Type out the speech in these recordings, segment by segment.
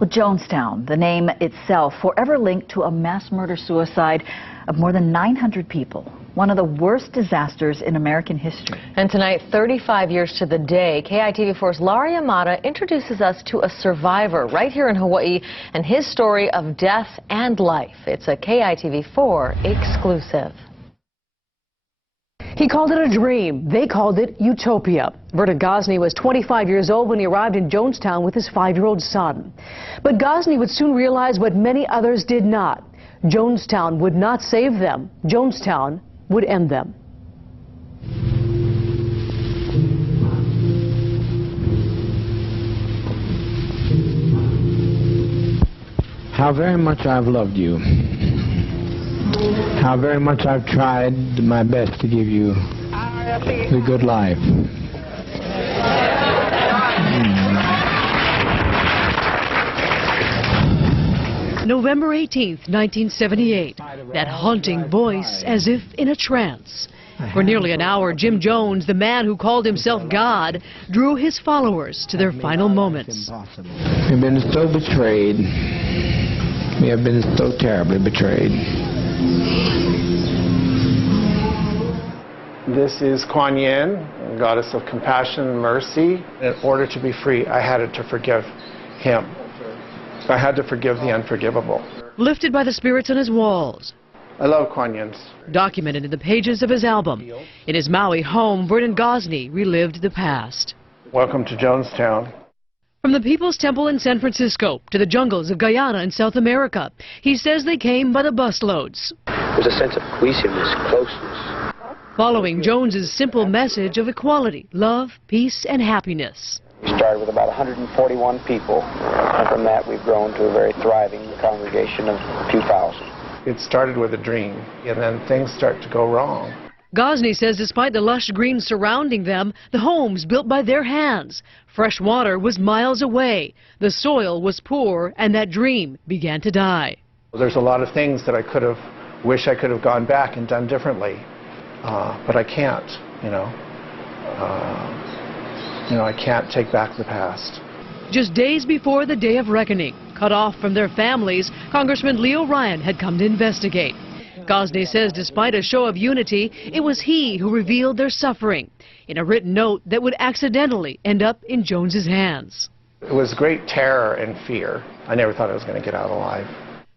Well, Jonestown, the name itself, forever linked to a mass murder-suicide of more than 900 people. One of the worst disasters in American history. And tonight, 35 years to the day, KITV4's Laurie Amata introduces us to a survivor right here in Hawaii and his story of death and life. It's a KITV4 exclusive. He called it a dream. They called it utopia. Vernon Gosney was 25 years old when he arrived in Jonestown with his 5-year-old son. But Gosney would soon realize what many others did not. Jonestown would not save them. Jonestown would end them. How very much I've loved you. How very much I've tried my best to give you the good life. November 18th, 1978. That haunting voice as if in a trance. For nearly an hour, Jim Jones, the man who called himself God, drew his followers to their final moments. We've been so betrayed. We have been so terribly betrayed. This is Kuan Yin, goddess of compassion and mercy. In order to be free, I had to forgive him. I had to forgive the unforgivable. Lifted by the spirits on his walls. I love Kuan Yin's. Documented in the pages of his album. In his Maui home, Vernon Gosney relived the past. Welcome to Jonestown. From the People's Temple in San Francisco to the jungles of Guyana in South America, he says they came by the busloads. There's a sense of cohesiveness, closeness. Following Jones's simple message of equality, love, peace, and happiness. We started with about 141 people, and from that we've grown to a very thriving congregation of a few thousand. It started with a dream, and then things start to go wrong. Gosney says despite the lush green surrounding them, the homes built by their hands, fresh water was miles away, the soil was poor, and that dream began to die. There's a lot of things that wish I could have gone back and done differently, but I can't, I can't take back the past. Just days before the day of reckoning, cut off from their families, Congressman Leo Ryan had come to investigate. Gosney says despite a show of unity, it was he who revealed their suffering in a written note that would accidentally end up in Jones's hands. It was great terror and fear. I never thought I was going to get out alive.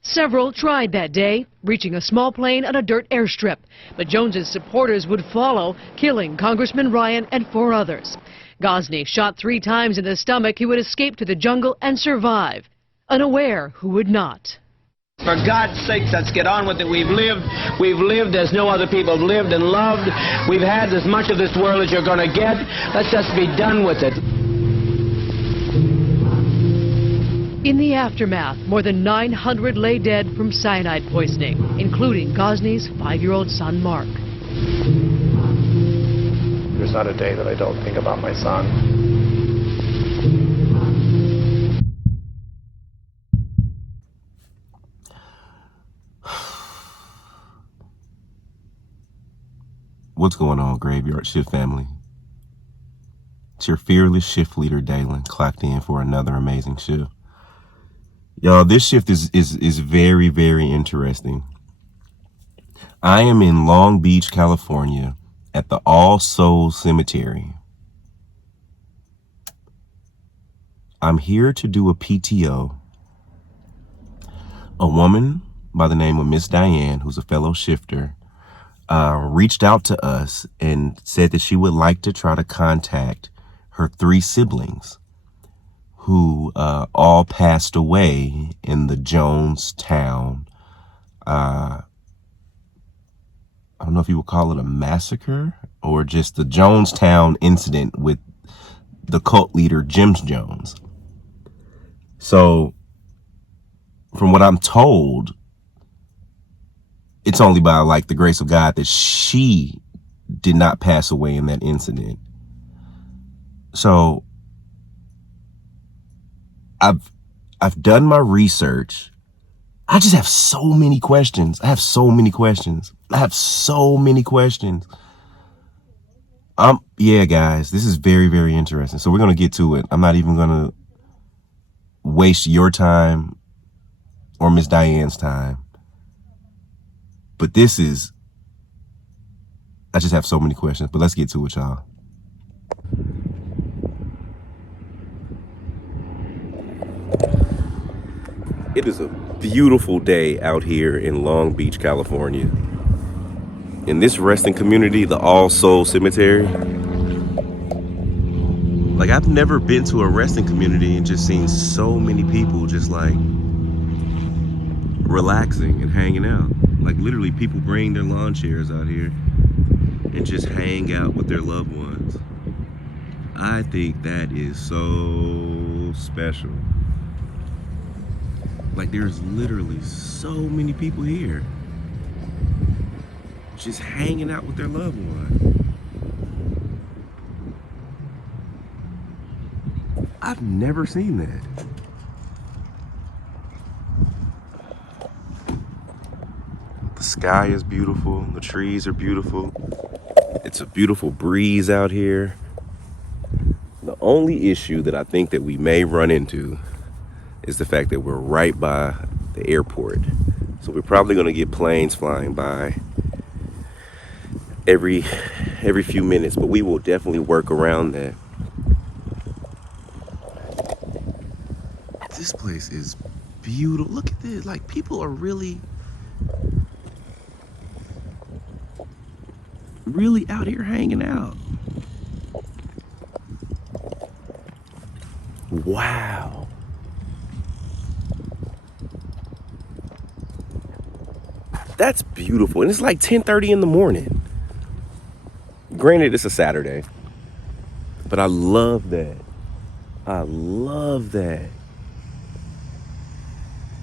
Several tried that day, reaching a small plane on a dirt airstrip. But Jones's supporters would follow, killing Congressman Ryan and 4 others. Gosney, shot 3 times in the stomach, he would escape to the jungle and survive, unaware who would not. For God's sake, let's get on with it. We've lived as no other people have lived and loved. We've had as much of this world as you're going to get. Let's just be done with it. In the aftermath, more than 900 lay dead from cyanide poisoning, including Gosney's 5-year-old son, Mark. There's not a day that I don't think about my son. What's going on, Graveyard Shift family? It's your fearless shift leader, Dalen, clocked in for another amazing shift. Y'all, this shift is very, very interesting. I am in Long Beach, California, at the All Souls Cemetery. I'm here to do a PTO. A woman by the name of Miss Dianne, who's a fellow shifter, reached out to us and said that she would like to try to contact her 3 siblings who all passed away in the Jonestown, I don't know if you would call it a massacre or just the Jonestown incident with the cult leader Jim Jones. So from what I'm told, it's only by like the grace of God that she did not pass away in that incident. So I've done my research. I just have so many questions. Yeah, guys, this is very, very interesting. So we're going to get to it. I'm not even going to waste your time or Miss Dianne's time. But this is, I just have so many questions, but let's get to it, y'all. It is a beautiful day out here in Long Beach, California. In this resting community, the All Souls Cemetery, like I've never been to a resting community and just seen so many people just like relaxing and hanging out. Like literally people bring their lawn chairs out here and just hang out with their loved ones. I think that is so special. Like there's literally so many people here just hanging out with their loved one. I've never seen that. The sky is beautiful, the trees are beautiful. It's a beautiful breeze out here. The only issue that I think that we may run into is the fact that we're right by the airport. So we're probably gonna get planes flying by every few minutes, but we will definitely work around that. This place is beautiful. Look at this, like people are really out here hanging out. Wow. That's beautiful. And it's like 10:30 in the morning. Granted, it's a Saturday, but I love that. I love that.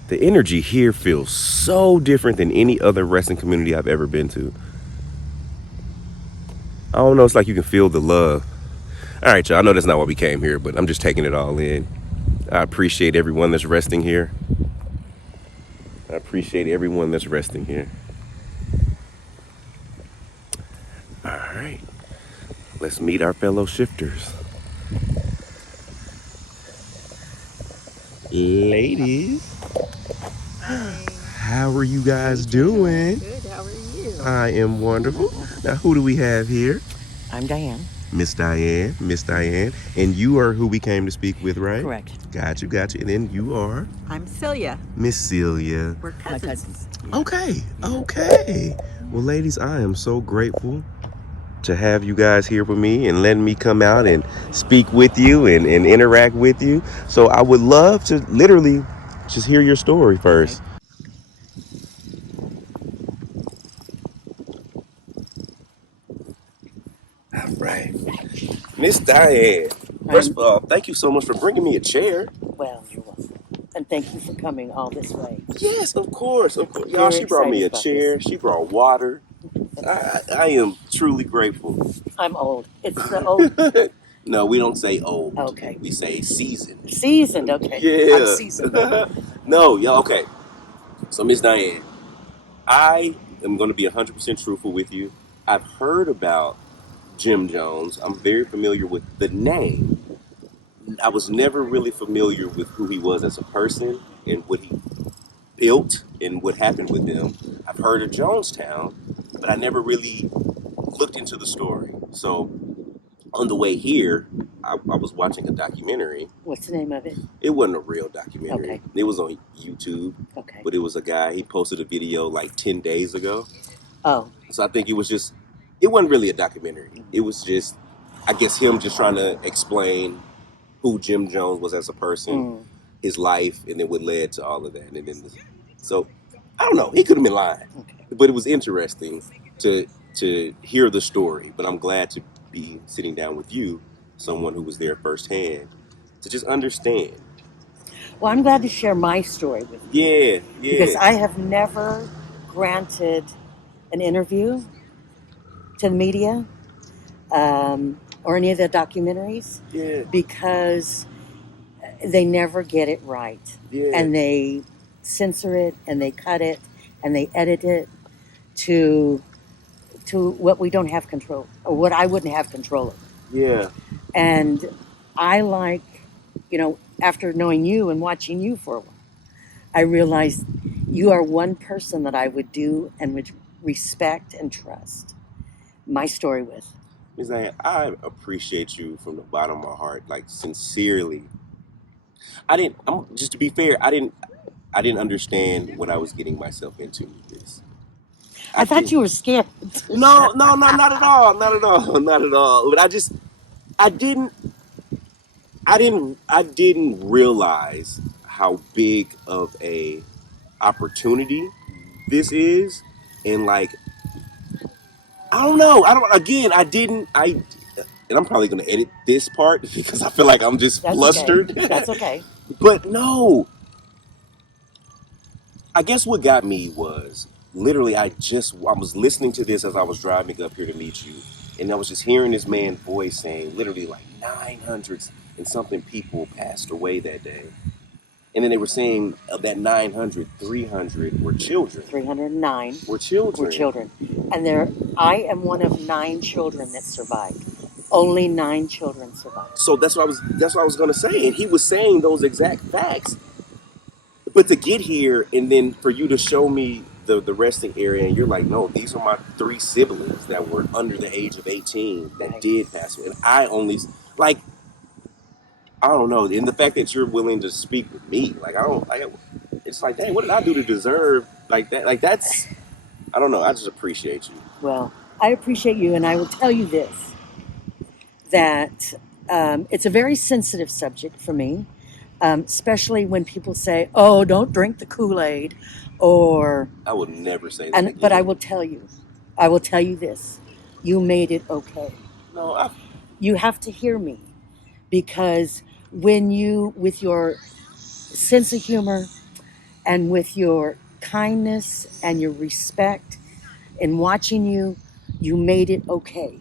The energy here feels so different than any other resting community I've ever been to. I don't know, it's like you can feel the love. All right, y'all, I know that's not why we came here, but I'm just taking it all in. I appreciate everyone that's resting here. I appreciate everyone that's resting here. All right, let's meet our fellow shifters. Ladies, how are you guys doing? Good, how are you? I am wonderful. Now, who do we have here? I'm Dianne. Miss Dianne. And you are who we came to speak with, right? Correct. Got you. And then you are? I'm Celia. Miss Celia. We're cousins. Okay. Well, ladies, I am so grateful to have you guys here with me and letting me come out and speak with you and interact with you. So I would love to literally just hear your story first. All right. Miss Dianne, first of all, thank you so much for bringing me a chair. Well, you're welcome. And thank you for coming all this way. Yes, of course. Y'all, she brought me a chair. She brought water. I am truly grateful. I'm old. It's the old. No, we don't say old. Okay. We say seasoned. Seasoned, okay. Yeah. I'm seasoned. No, y'all, okay. So, Miss Dianne, I am going to be 100% truthful with you. I've heard about Jim Jones. I'm very familiar with the name. I was never really familiar with who he was as a person and what he built and what happened with him. I've heard of Jonestown, but I never really looked into the story. So on the way here, I was watching a documentary. What's the name of it? It wasn't a real documentary. Okay. It was on YouTube. Okay. But it was a guy, he posted a video like 10 days ago. Oh. So I think it wasn't really a documentary. It was just, I guess, him just trying to explain who Jim Jones was as a person, his life, and then what led to all of that. And then, so I don't know. He could have been lying, but it was interesting to hear the story. But I'm glad to be sitting down with you, someone who was there firsthand, to just understand. Well, I'm glad to share my story with you. Yeah. Because I have never granted an interview to the media or any of the documentaries because they never get it right. Yeah. And they censor it and they cut it and they edit it to what we don't have control or what I wouldn't have control of. Yeah. And I like after knowing you and watching you for a while, I realized you are one person that I would do and would respect and trust my story with. Ms. Dianne, I appreciate you from the bottom of my heart, like sincerely. Just to be fair, I didn't understand what I was getting myself into with this. I thought you were scared. No, not at all, not at all, not at all. But I didn't realize how big of a opportunity this is, and like, and I'm probably gonna edit this part because I feel like I'm just flustered. Okay. That's okay. But no, I guess what got me was literally I was listening to this as I was driving up here to meet you, and I was just hearing this man's voice saying literally like 900 and something people passed away that day. And then they were saying of that 900, 300 were children. 309 were children. Were children. And I am one of 9 children that survived. Only 9 children survived. So that's what I was gonna say. And he was saying those exact facts. But to get here and then for you to show me the resting area, and you're like, no, these are my 3 siblings that were under the age of 18 that did pass away. And I only, like, I don't know. And the fact that you're willing to speak with me, it's like, dang, what did I do to deserve like that? Like, that's, I don't know. I just appreciate you. Well, I appreciate you, and I will tell you this, that it's a very sensitive subject for me. Especially when people say, "Oh, don't drink the Kool-Aid," or I would never say that. But I will tell you this: you made it okay. No, you have to hear me, because when you, with your sense of humor, and with your kindness and your respect, in watching you, you made it okay.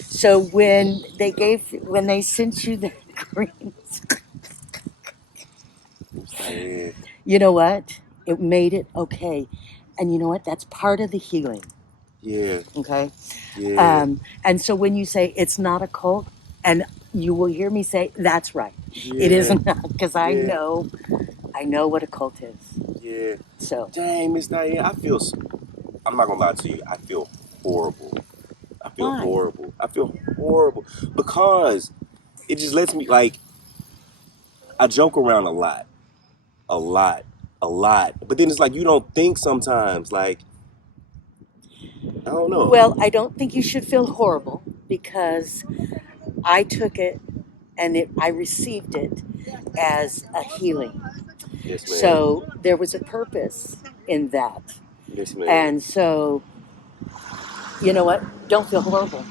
So when they sent you the greens. You know what? It made it okay. And you know what? That's part of the healing. Yeah. Okay? Yeah. And so when you say it's not a cult, and you will hear me say, that's right. Yeah. It isn't, because I know what a cult is. Yeah. So. Dang, Miss Dianne, I'm not going to lie to you. I feel horrible. Why? I feel horrible because it just lets me, like, I joke around a lot. But then it's like you don't think sometimes, like, I don't know. Well, I don't think you should feel horrible, because I took it and I received it as a healing. Yes, ma'am. So there was a purpose in that. Yes, ma'am. And so, you know what? Don't feel horrible,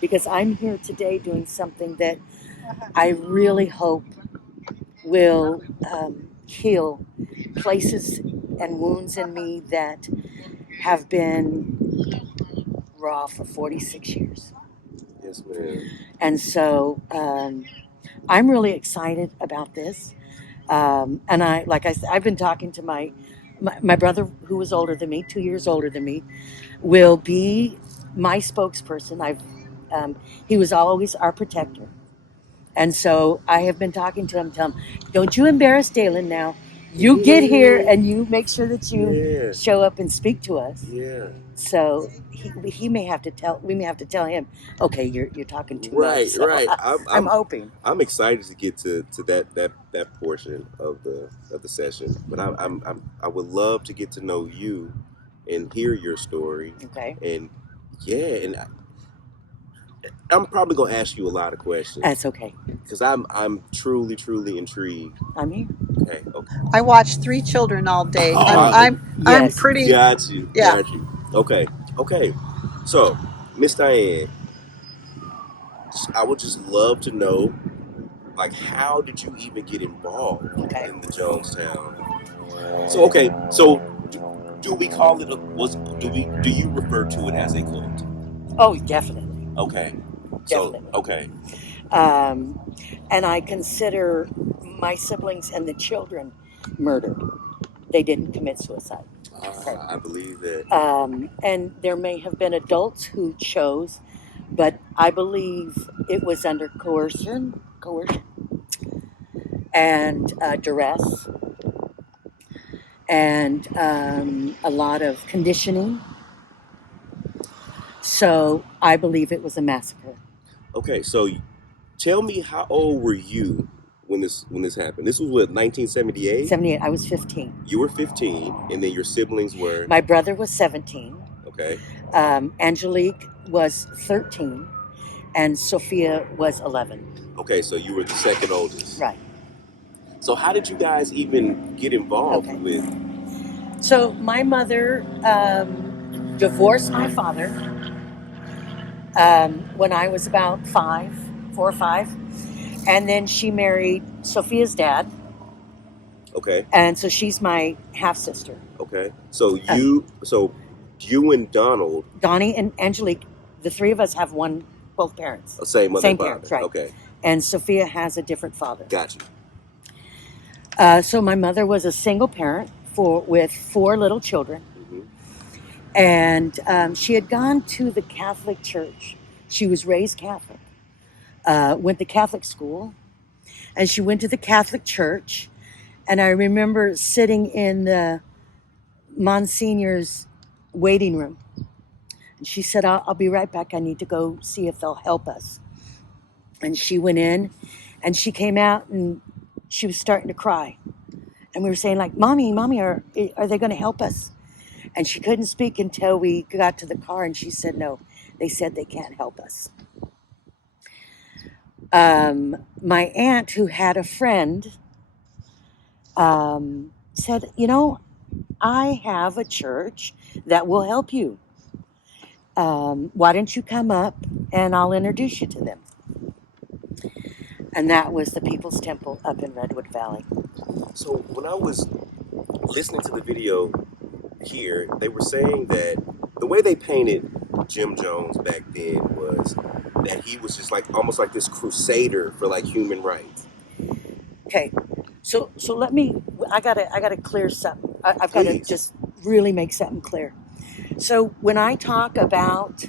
because I'm here today doing something that I really hope will heal places and wounds in me that have been raw for 46 years. Yes, ma'am. And so I'm really excited about this. And I've been talking to my brother, who was older than me, 2 years older than me, will be my spokesperson. He was always our protector. And so I have been talking to him, tell him, don't you embarrass Dalen now. You get here and you make sure that you show up and speak to us. Yeah. So we may have to tell him, okay, you're talking too much. So Right. I'm hoping. I'm excited to get to that portion of the session, but I would love to get to know you and hear your story. Okay. And I'm probably gonna ask you a lot of questions. That's okay. Because I'm truly intrigued. I'm here. Okay. I watched 3 children all day. Yes. I'm pretty. Got you. Yeah. Got you. Okay. So, Miss Dianne, I would just love to know, like, how did you even get involved in the Jonestown? So do we call it do you refer to it as a cult? Oh, definitely. Okay. Definitely. So, okay. And I consider my siblings and the children murdered. They didn't commit suicide. I believe that. And there may have been adults who chose, but I believe it was under coercion. and duress and a lot of conditioning. So I believe it was a massacre. Okay, so tell me, how old were you when this happened? This was what, 1978? 78. I was 15. You were 15, and then your siblings were? My brother was 17. Okay. Angelique was 13, and Sophia was 11. Okay, so you were the second oldest. Right. So how did you guys even get involved with? So my mother divorced my father when I was about 4 or 5, and then she married Sophia's dad. Okay. And so she's my half sister. Okay. So you and Donnie and Angelique, the three of us have both parents. Same mother and father. Parents, right? Okay. And Sophia has a different father. Gotcha. So my mother was a single parent with 4 little children. And she had gone to the Catholic church. She was raised Catholic, went to Catholic school, and she went to the Catholic church. And I remember sitting in the Monsignor's waiting room. And she said, I'll be right back. I need to go see if they'll help us. And she went in, and she came out, and she was starting to cry. And we were saying, like, Mommy, are they going to help us? And she couldn't speak until we got to the car, and she said, no, they said they can't help us. My aunt, who had a friend, said, I have a church that will help you. Why don't you come up and I'll introduce you to them? And that was the People's Temple up in Redwood Valley. So when I was listening to the video here, they were saying that the way they painted Jim Jones back then was that he was just like almost like this crusader for like human rights. Okay, so I gotta clear something. I've got to just really make something clear. So when I talk about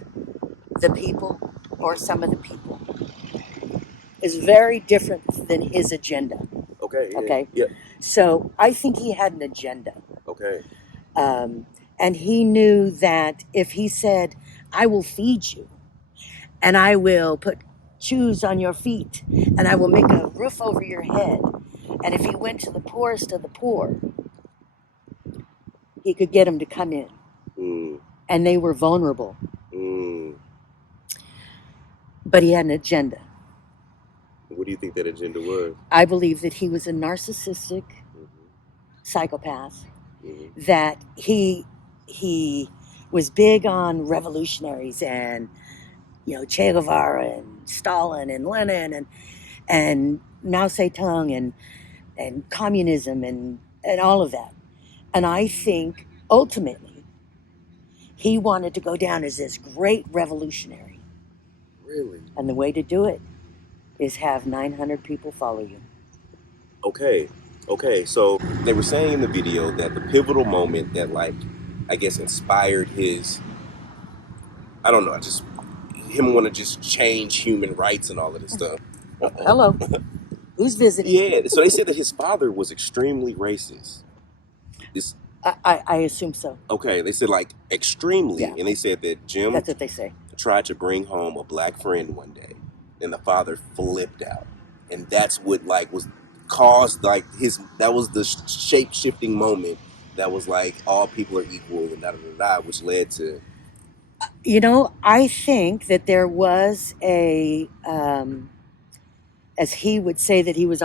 the people or some of the people, is very different than his agenda. Okay. Yeah, okay. Yeah. So I think he had an agenda. Okay. And he knew that if he said, I will feed you, and I will put shoes on your feet, and I will make a roof over your head, and if he went to the poorest of the poor, he could get them to come in. And they were vulnerable. But he had an agenda. What do you think that agenda was? I believe that he was a narcissistic psychopath, that he was big on revolutionaries and, Che Guevara and Stalin and Lenin and Mao Zedong and communism and all of that. And I think ultimately he wanted to go down as this great revolutionary. Really? And the way to do it is have 900 people follow you. Okay. So they were saying in the video that the pivotal moment that, like, I guess inspired his, I don't know, just him want to just change human rights and all of this stuff. Hello. Who's visiting? Yeah. So they said that his father was extremely racist. I assume so. Okay. They said like extremely. Yeah. And they said that Jim. That's what they say. Tried to bring home a black friend one day. And the father flipped out, and that's what like was caused like that was the shape-shifting moment that was like all people are equal and which led to. I think that there was a, as he would say, that he was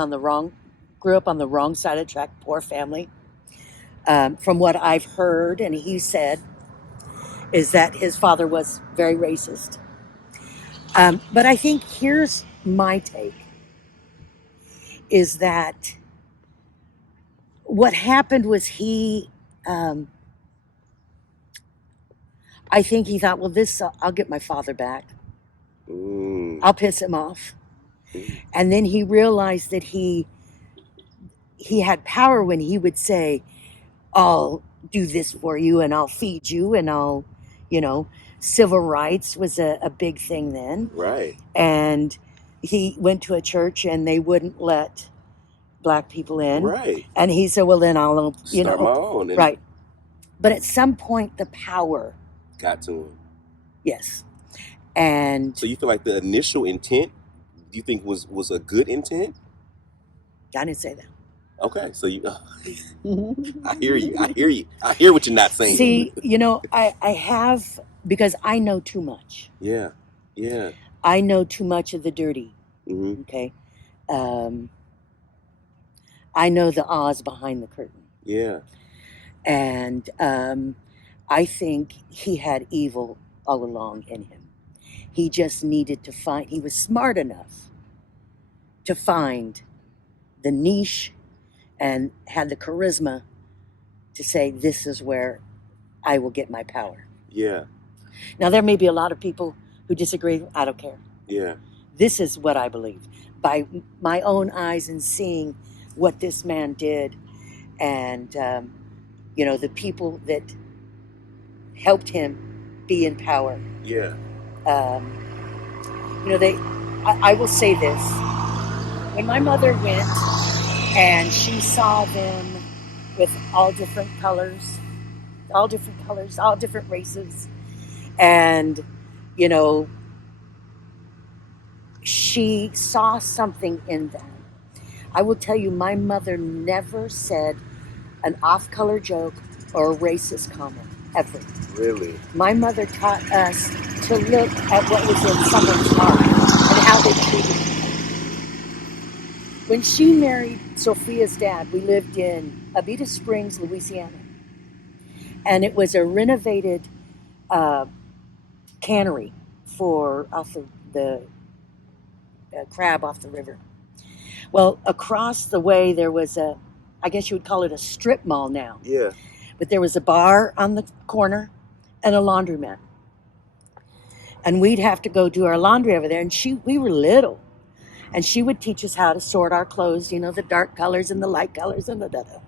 grew up on the wrong side of the track, poor family. From what I've heard, and he said, is that his father was very racist. But I think here's my take, is that what happened was I think he thought, well, I'll get my father back. I'll piss him off. And then he realized that he had power when he would say, I'll do this for you and I'll feed you and I'll, civil rights was a big thing then. Right. And he went to a church and they wouldn't let black people in. Right. And he said, well, then I'll, Start my own. And right. But at some point, the power got to him. Yes. And so you feel like the initial intent, do you think was a good intent? I didn't say that. Okay, so you, I hear you. I hear what you're not saying. See, I have, because I know too much. Yeah. I know too much of the dirty. Mm-hmm. Okay. I know the Oz behind the curtain. Yeah. And I think he had evil all along in him. He just needed to find, he was smart enough to find the niche and had the charisma to say, this is where I will get my power. Yeah. Now, there may be a lot of people who disagree. I don't care. Yeah. This is what I believe. By my own eyes and seeing what this man did and, the people that helped him be in power. Yeah. I will say this. When my mother went and she saw them with all different colors, all different races, and, she saw something in them. I will tell you, my mother never said an off-color joke or a racist comment, ever. Really? My mother taught us to look at what was in someone's heart and how they treated them. When she married Sophia's dad, we lived in Abita Springs, Louisiana. And it was a renovated cannery off of the crab off the river. Well, across the way there was I guess you would call it a strip mall now. Yeah. But there was a bar on the corner and a laundromat. And we'd have to go do our laundry over there. And we were little. And she would teach us how to sort our clothes, the dark colors and the light colors and da-da-da.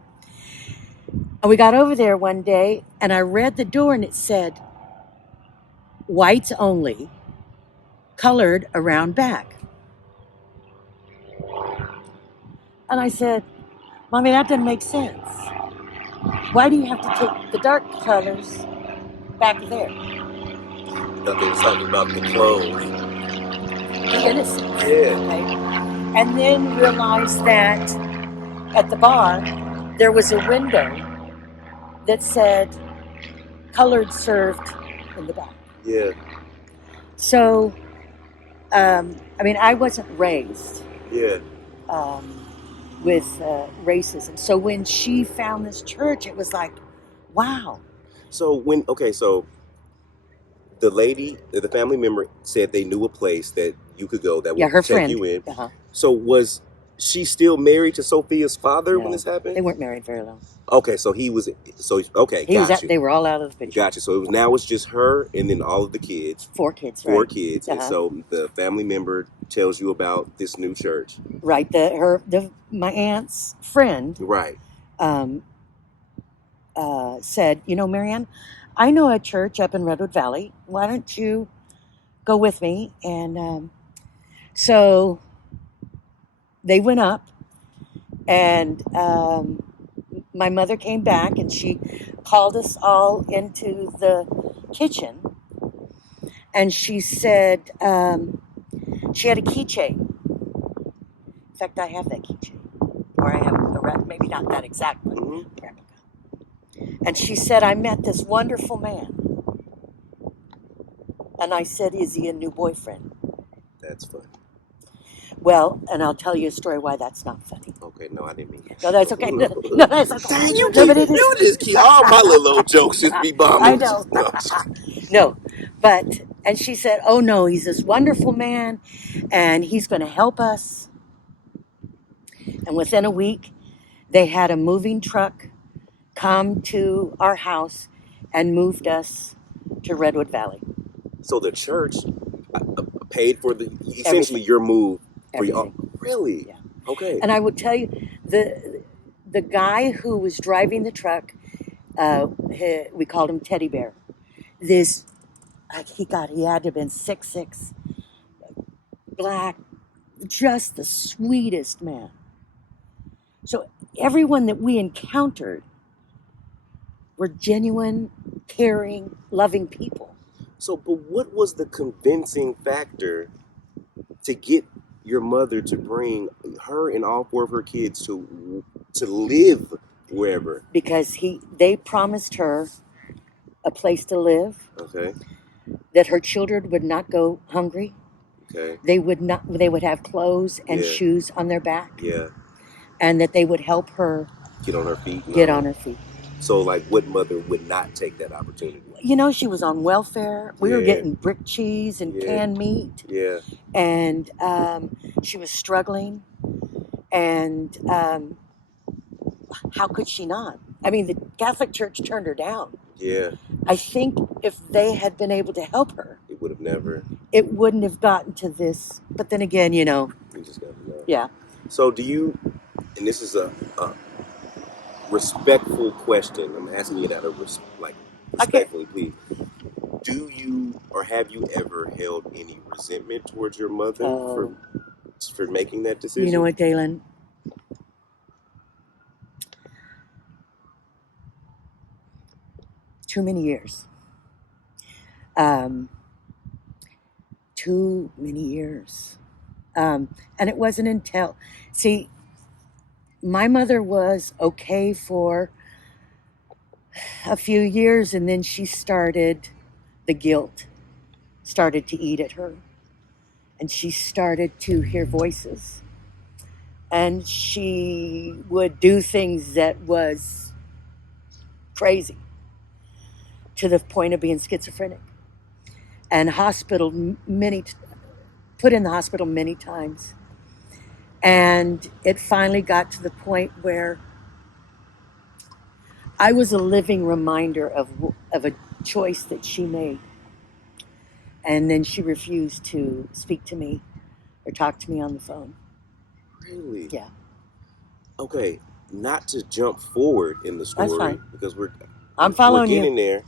And we got over there one day, and I read the door, and it said, whites only, colored around back. And I said, Mommy, that doesn't make sense. Why do you have to take the dark colors back there? I thought they were talking about the clothes. The innocence. Yeah. Okay? And then realized that at the bar, there was a window that said, colored served in the back. Yeah. So, I wasn't raised. Yeah. With racism. So when she found this church, it was like, wow. So the lady, the family member said they knew a place that you could go that would her check friend. you in. Uh-huh. So was she still married to Sophia's father No, when this happened? They weren't married very long. Okay, so he was. Okay, They were all out of the picture. Gotcha. So now it's just her and then all of the kids. 4 kids, right? 4 kids, Uh-huh. and so the family member tells you about this new church. Right. My aunt's friend. Right. Said, Marianne, I know a church up in Redwood Valley. Why don't you go with me? And so they went up, and my mother came back, and she called us all into the kitchen, and she said she had a keychain. In fact, I have that keychain, or I have maybe not that exact, but replica. And she said, I met this wonderful man. And I said, is he a new boyfriend? That's funny. Well, and I'll tell you a story why that's not funny. Okay, no, I didn't mean that. No, that's okay. No, that's okay. Dang, you just keep all my little jokes just be bombing. I know. No, and she said, oh no, he's this wonderful man, and he's going to help us. And within a week, they had a moving truck come to our house and moved us to Redwood Valley. So the church paid for essentially your move. Everything. Really? Yeah. Okay. And I would tell you, the guy who was driving the truck, we called him Teddy Bear. He had to have been 6'6", black, just the sweetest man. So everyone that we encountered were genuine, caring, loving people. So, but what was the convincing factor to get your mother to bring her and all four of her kids to live wherever? Because they promised her a place to live. Okay. That her children would not go hungry. Okay. They would have clothes and shoes on their back. Yeah. And that they would help her get on her feet. Get on her feet. So, like, what mother would not take that opportunity? You know, she was on welfare. We were getting brick cheese and canned meat. Yeah. And she was struggling. And how could she not? I mean, the Catholic Church turned her down. Yeah. I think if they had been able to help her, it would have never. It wouldn't have gotten to this. But then again, you know. You just never know. Yeah. So do you? And this is a respectful question. I'm asking you that respectfully, please. Do you or have you ever held any resentment towards your mother for making that decision? You know what, Dalen? Too many years. Too many years. And it wasn't until, see, my mother was okay for a few years, and then the guilt started to eat at her. And she started to hear voices. And she would do things that was crazy, to the point of being schizophrenic. And put in the hospital many times. And it finally got to the point where I was a living reminder of a choice that she made. And then she refused to speak to me or talk to me on the phone. Really? Yeah. Okay, not to jump forward in the story. That's fine. Because I'm following we're getting there.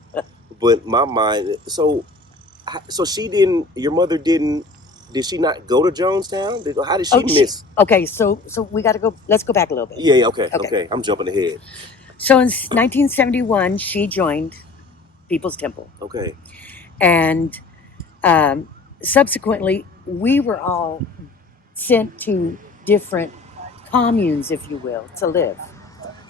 But my mind, so your mother did she not go to Jonestown? How did she miss? Okay, so we got to go, let's go back a little bit. Yeah, okay. I'm jumping ahead. So in 1971, she joined People's Temple. Okay. And subsequently, we were all sent to different communes, if you will, to live.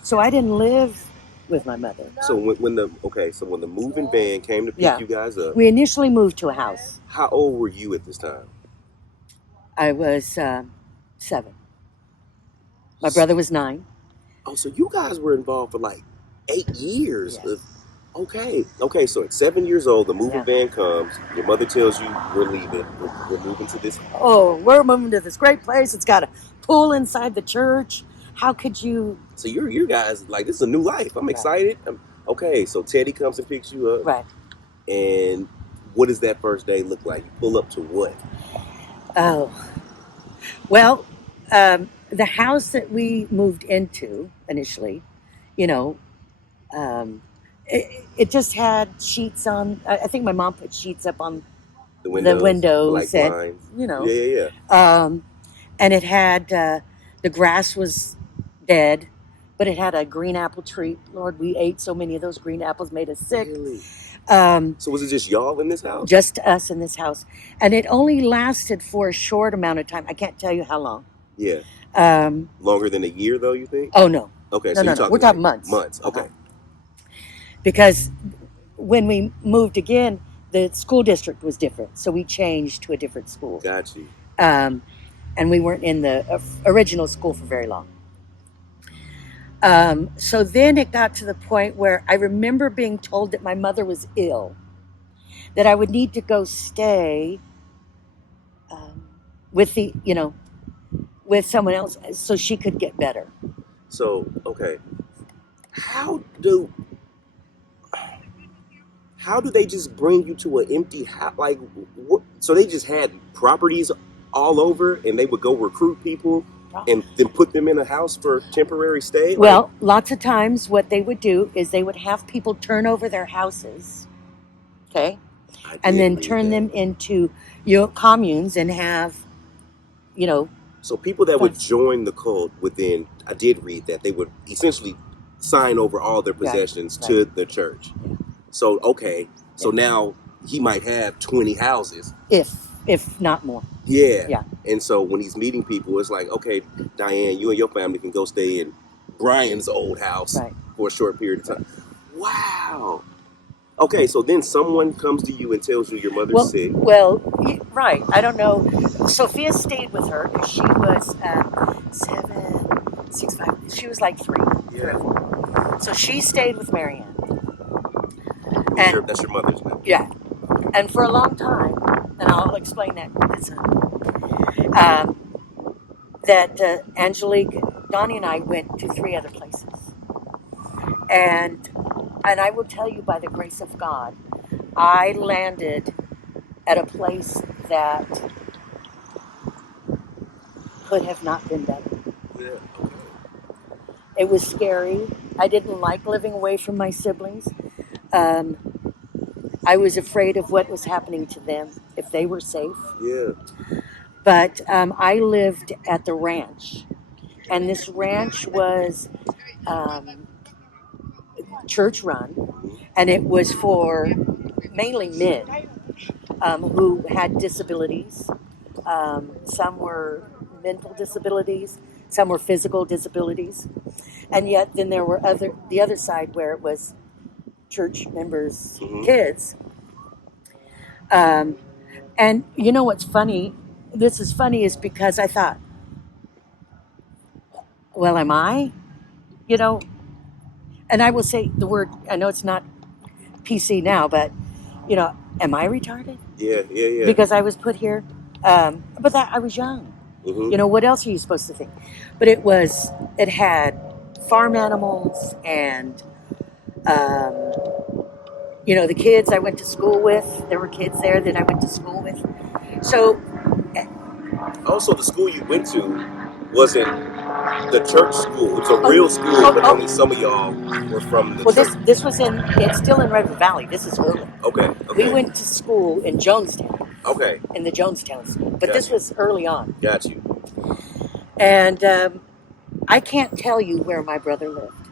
So I didn't live with my mother. So when the moving van came to pick you guys up, we initially moved to a house. How old were you at this time? I was 7. My brother was 9. Oh, so you guys were involved for like 8 years. Yes. Okay. So at 7 years old, the moving van comes. Your mother tells you, "We're leaving. We're moving to this." Oh, we're moving to this great place. It's got a pool inside the church. How could you? So you guys, like, this is a new life. I'm excited. Okay, so Teddy comes and picks you up. Right. And what does that first day look like? You pull up to what? Oh, well, the house that we moved into initially, you know, it just had sheets on. I think my mom put sheets up on the windows, like and, blinds. you know. Yeah. And it had the grass was dead, but it had a green apple tree. Lord, we ate so many of those green apples, made us sick. Really? So was it just y'all in this house? Just us in this house. And it only lasted for a short amount of time. I can't tell you how long. Yeah. Longer than a year, though, you think? Oh, no. Okay, no, we're talking months. Months, okay. Because when we moved again, the school district was different. So we changed to a different school. Got you. And we weren't in the original school for very long. So then it got to the point where I remember being told that my mother was ill, that I would need to go stay with with someone else so she could get better. So, okay. How do they just bring you to an empty house? Like, so they just had properties all over and they would go recruit people and then put them in a house for temporary stay? Well, lots of times what they would do is they would have people turn over their houses, okay? And then turn them into communes and have, So people that would join the cult would then, I did read that, they would essentially sign over all their possessions to the church. So, okay, so now he might have 20 houses. If not more. Yeah. And so when he's meeting people, it's like, okay, Dianne, you and your family can go stay in Brian's old house for a short period of time. Wow. Okay, so then someone comes to you and tells you your mother's sick. Well, right. I don't know. Sophia stayed with her because she was 7, 6, 5. She was like 3. Yeah. So she stayed with Marianne. And that's your mother's name. Yeah. And for a long time, and I'll explain that. That Angelique, Donnie, and I went to 3 other places, and I will tell you, by the grace of God, I landed at a place that could have not been better. Yeah. It was scary. I didn't like living away from my siblings. I was afraid of what was happening to them, if they were safe. Yeah. But I lived at the ranch, and this ranch was church run, and it was for mainly men who had disabilities. Some were mental disabilities, some were physical disabilities, and yet then there were the other side where it was church members' kids. And you know what's funny? This is funny is because I thought, well, am I? You know, and I will say the word, I know it's not PC now, but, you know, am I retarded? Yeah. Because I was put here, but I was young. You know, what else are you supposed to think? But it had farm animals and, you know, the kids I went to school with, there were kids there that I went to school with. So. Also, the school you went to wasn't the church school. It's a real school, but only some of y'all were from the church. This was it's still in River Valley. This is early. Okay. We went to school in Jonestown. Okay. In the Jonestown school. But this was early on. Got you. And I can't tell you where my brother lived.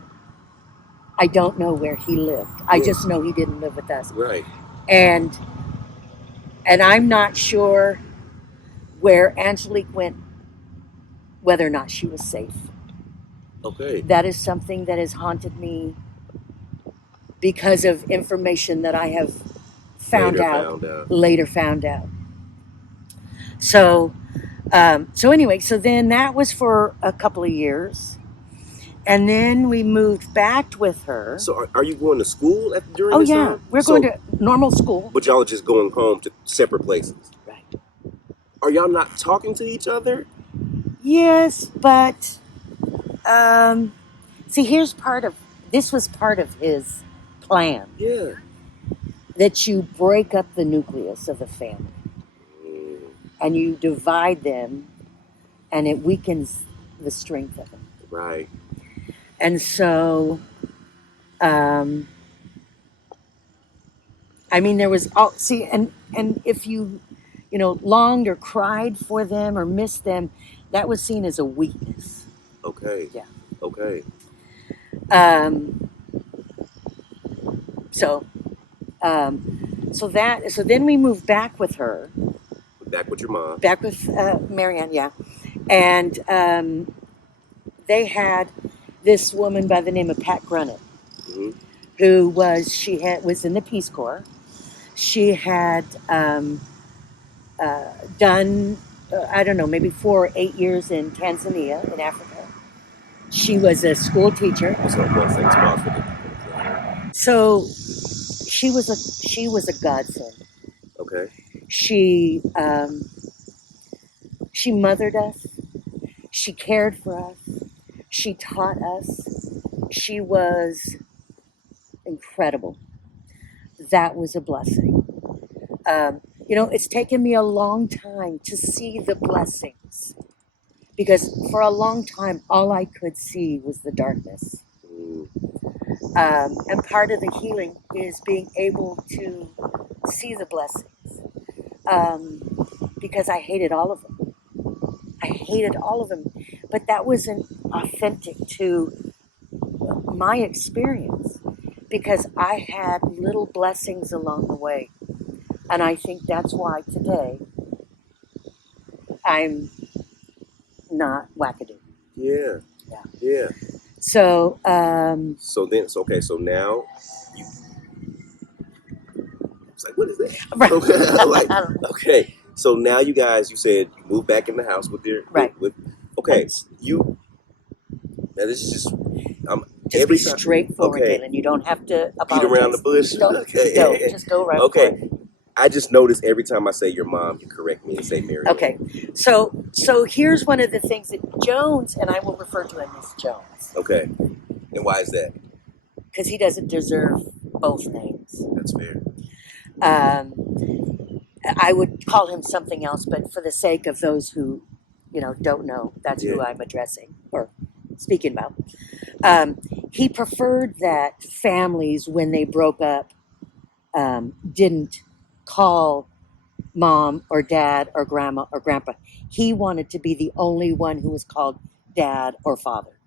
I don't know where he lived. I just know he didn't live with us. Right. And I'm not sure where Angelique went, whether or not she was safe. Okay. That is something that has haunted me because of information that I have later found out. So anyway, so then that was for a couple of years. And then we moved back with her. So are you going to school during this time? Oh, yeah. We're going to normal school. But y'all are just going home to separate places? Right. Are y'all not talking to each other? Yes, but see, this was part of his plan. Yeah. That you break up the nucleus of the family. And you divide them, and it weakens the strength of them. Right. And so, I mean, there was and if you longed or cried for them or missed them, that was seen as a weakness. Okay. Yeah. Okay. So then we moved back with her. Back with your mom. Back with Marianne, yeah. And they had this woman by the name of Pat Grunnett, who was in the Peace Corps. She had done, I don't know, maybe 4 or 8 years in Tanzania, in Africa. She was a school teacher. So she was a godsend. Okay. She mothered us. She cared for us. She taught us. She was incredible. That was a blessing. It's taken me a long time to see the blessings, because for a long time, all I could see was the darkness. And part of the healing is being able to see the blessings, because I hated all of them. I hated all of them. But that wasn't authentic to my experience because I had little blessings along the way. And I think that's why today I'm not wackadoo. Yeah. Yeah. Yeah. So, okay, so now you, it's like, what is that? right. Okay, so now you guys, you said you moved back in the house with your, right. Okay, And now this is just, just be straightforward, okay. Dalen. You don't have to Beat around the bush. Okay. Just go right for it. I just noticed every time I say your mom, you correct me and say Mary. Okay, so here's one of the things that Jones, and I will refer to him as Jones. Okay, and why is that? Because he doesn't deserve both names. That's fair. I would call him something else, but for the sake of those who, don't know, that's who I'm addressing or speaking about. He preferred that families, when they broke up, didn't call mom or dad or grandma or grandpa. He wanted to be the only one who was called dad or father.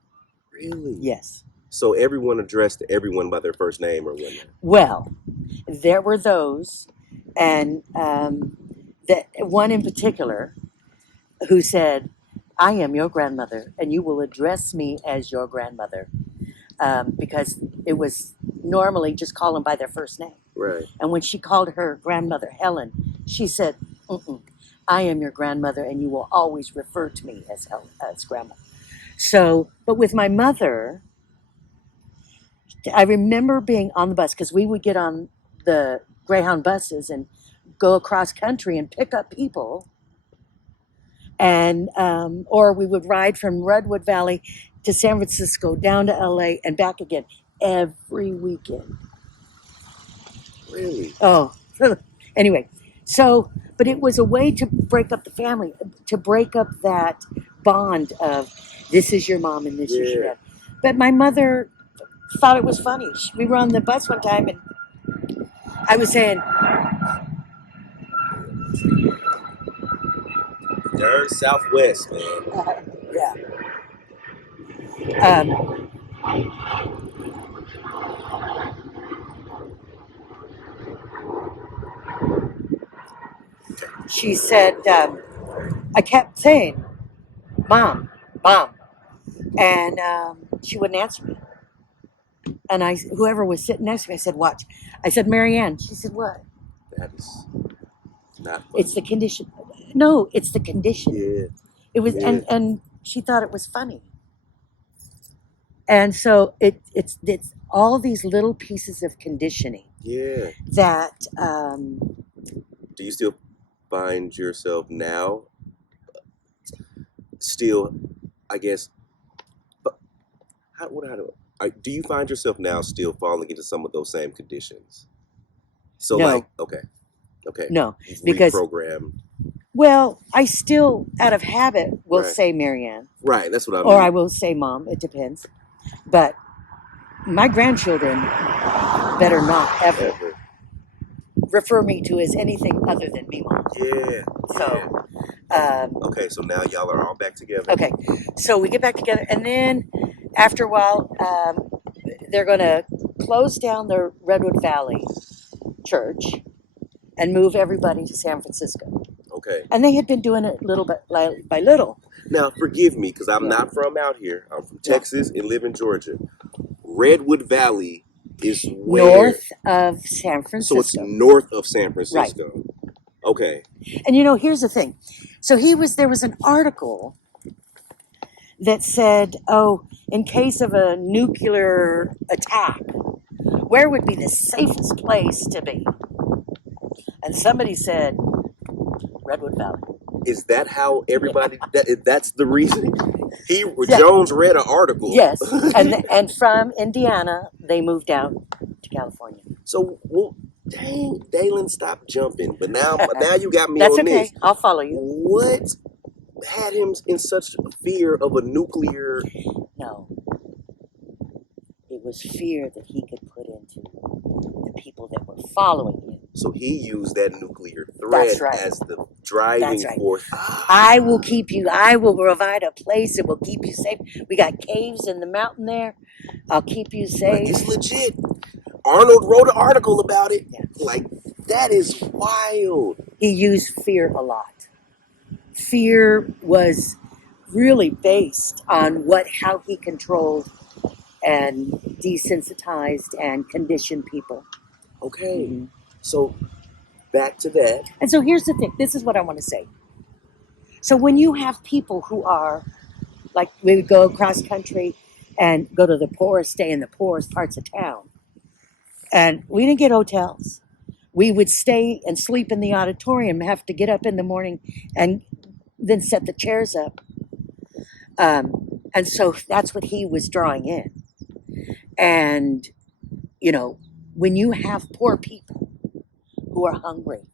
Really? Yes. So everyone addressed everyone by their first name or whatnot? Well, there were those, and that one in particular who said, I am your grandmother, and you will address me as your grandmother, because it was normally just call them by their first name. Right. And when she called her grandmother Helen, she said, I am your grandmother, and you will always refer to me as Helen, as grandma. So, but with my mother, I remember being on the bus, because we would get on the Greyhound buses and go across country and pick up people. And or we would ride from Redwood Valley to San Francisco, down to LA, and back again every weekend. Really? Oh, anyway. So, but it was a way to break up the family, to break up that bond of this is your mom and this is your dad. But my mother thought it was funny. We were on the bus one time, and I was saying, They're Southwest, man. yeah. She said, I kept saying, Mom, and she wouldn't answer me. And whoever was sitting next to me, I said, watch. I said, Marianne. She said, what? That is not funny. It's the condition. No, it's the condition. Yeah. It was, and she thought it was funny. And so it's all these little pieces of conditioning. Yeah. That. Do you still find yourself now? Still, I guess. But do you find yourself now still falling into some of those same conditions? So no. Okay. No, you've because reprogrammed. Well, I still, out of habit, will say Marianne. Right, that's what I mean. Or I will say Mom. It depends. But my grandchildren better not ever refer me to as anything other than me, Mom. Yeah. So. Okay, so now y'all are all back together. Okay, so we get back together, and then after a while, they're going to close down the Redwood Valley Church and move everybody to San Francisco. Okay. And they had been doing it little by little. Now, forgive me, because I'm not from out here. I'm from Texas and live in Georgia. Redwood Valley is where? North of San Francisco. So it's north of San Francisco. Right. Okay. And here's the thing. So there was an article that said, in case of a nuclear attack, where would be the safest place to be? And somebody said, Redwood Valley. Is that how everybody, that's the reason? Jones read an article. Yes, and from Indiana, they moved out to California. So, dang, Dalen, stop jumping. But now you got me That's on okay. this. I'll follow you. What had him in such fear of a nuclear? No. It was fear that he could put into the people that were following him So he used that nuclear threat as the driving force. I will keep you. I will provide a place that will keep you safe. We got caves in the mountain there. I'll keep you safe. Like, it's legit. Arnold wrote an article about it. Yeah. Like, that is wild. He used fear a lot. Fear was really based on how he controlled and desensitized and conditioned people. Okay. Mm-hmm. So back to that. And so here's the thing. This is what I want to say. So when you have people who are, like, we would go across country and go to the poorest, stay in the poorest parts of town. And we didn't get hotels. We would stay and sleep in the auditorium, have to get up in the morning and then set the chairs up. And so that's what he was drawing in. And, you know, when you have poor people who are hungry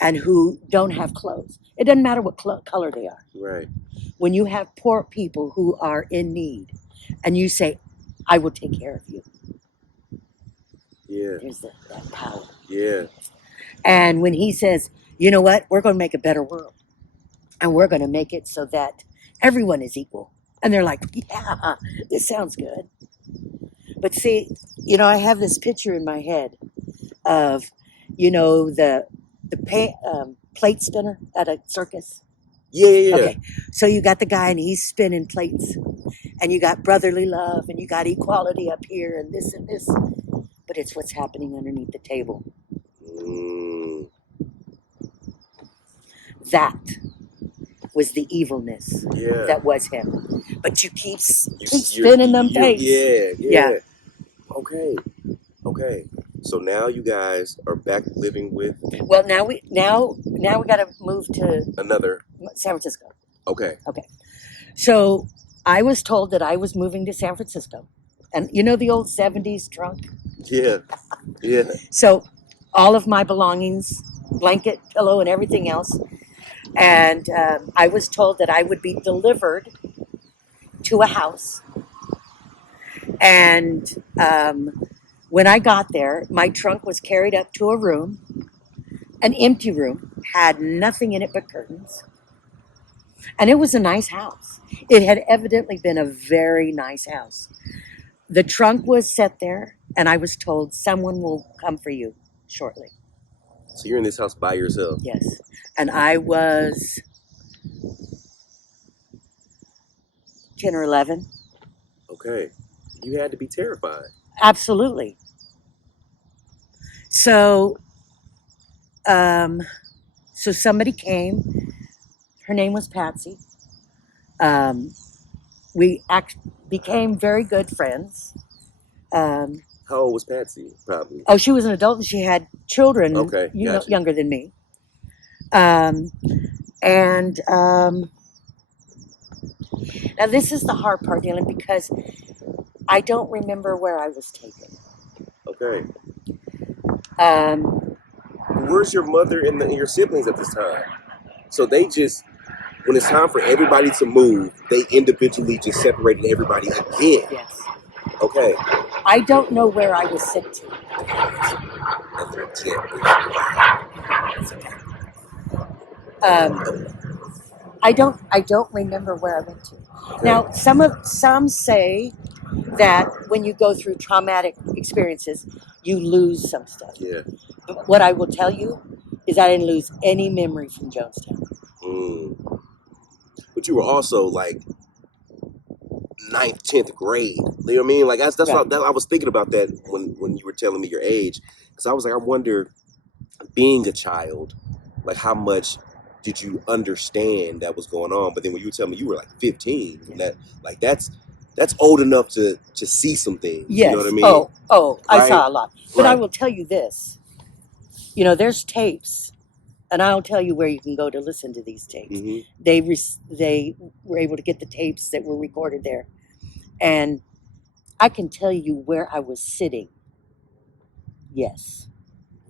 and who don't have clothes, it doesn't matter what color they are. Right. When you have poor people who are in need and you say, I will take care of you. Yeah. There's that power. Yeah. And when he says, you know what, we're going to make a better world. And we're going to make it so that everyone is equal. And they're like, yeah, this sounds good. But see, you know, I have this picture in my head of, you know, the plate spinner at a circus. Yeah. Okay, so you got the guy and he's spinning plates. And you got brotherly love and you got equality up here and this and this. But it's what's happening underneath the table. Mm. That was the evilness that was him. But you keep spinning them plates. Yeah. Okay. So now you guys are back living with. Well, now we got to move to San Francisco. Okay. So I was told that I was moving to San Francisco, and you know the old '70s trunk. Yeah. So all of my belongings, blanket, pillow, and everything else. And I was told that I would be delivered to a house. And when I got there, my trunk was carried up to a room, an empty room, had nothing in it but curtains. And it was a nice house. It had evidently been a very nice house. The trunk was set there, and I was told someone will come for you shortly. So you're in this house by yourself? Yes. And I was 10 or 11. Okay. You had to be terrified. Absolutely. So, so somebody came. Her name was Patsy. We became very good friends. How old was Patsy, probably? Oh, she was an adult and she had children, okay, know, younger than me. Now this is the hard part, Dylan, because I don't remember where I was taken. Okay. Where's your mother and your siblings at this time? So they just, when it's time for everybody to move, they individually just separated everybody again. Yes. Okay. I don't know where I was sent to. I don't remember where I went to. Okay. Now, some say that when you go through traumatic experiences, you lose some stuff. Yeah. But what I will tell you is I didn't lose any memory from Jonestown. Mm. But you were also like 9th, 10th grade. You know what I mean? Like that's right. I was thinking about that when you were telling me your age, because I was like, I wonder, being a child, like how much did you understand that was going on? But then when you were telling me you were like 15, and that's old enough to see some things. Yes. You know what I mean? Oh, right? I saw a lot. But right. I will tell you this. You know, there's tapes, and I'll tell you where you can go to listen to these tapes. Mm-hmm. They were able to get the tapes that were recorded there. And I can tell you where I was sitting. Yes.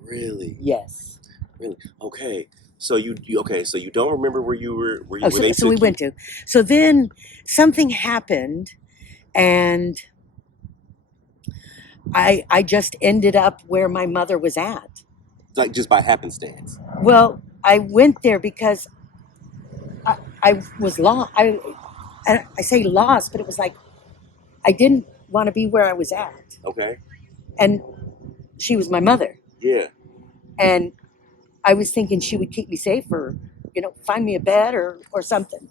Really? Yes. Really? Okay. So you don't remember where you were? So we went to. So then something happened, and I just ended up where my mother was at. Like just by happenstance? Well, I went there because I was lost. I say lost, but it was like I didn't want to be where I was at. Okay. And she was my mother. Yeah. And I was thinking she would keep me safe or, find me a bed or something.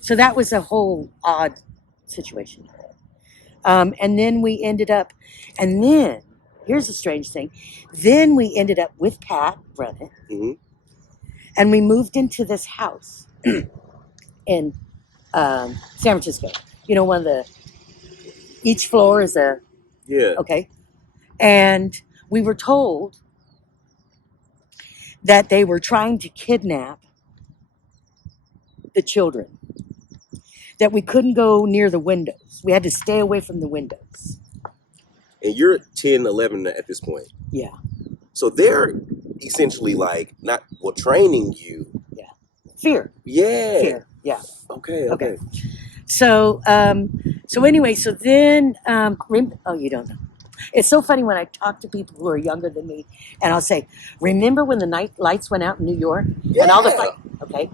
So that was a whole odd situation. And then we ended up, here's the strange thing. Then we ended up with Pat Brennan, and we moved into this house in San Francisco. Each floor is okay. And we were told that they were trying to kidnap the children, that we couldn't go near the windows. We had to stay away from the windows. And you're 10, 11 at this point. Yeah. So they're essentially training you. Yeah. Fear. Yeah. Fear. Yeah. Okay. So anyway, so then, you don't know. It's so funny when I talk to people who are younger than me, and I'll say, remember when the night lights went out in New York? Yeah. And all the okay.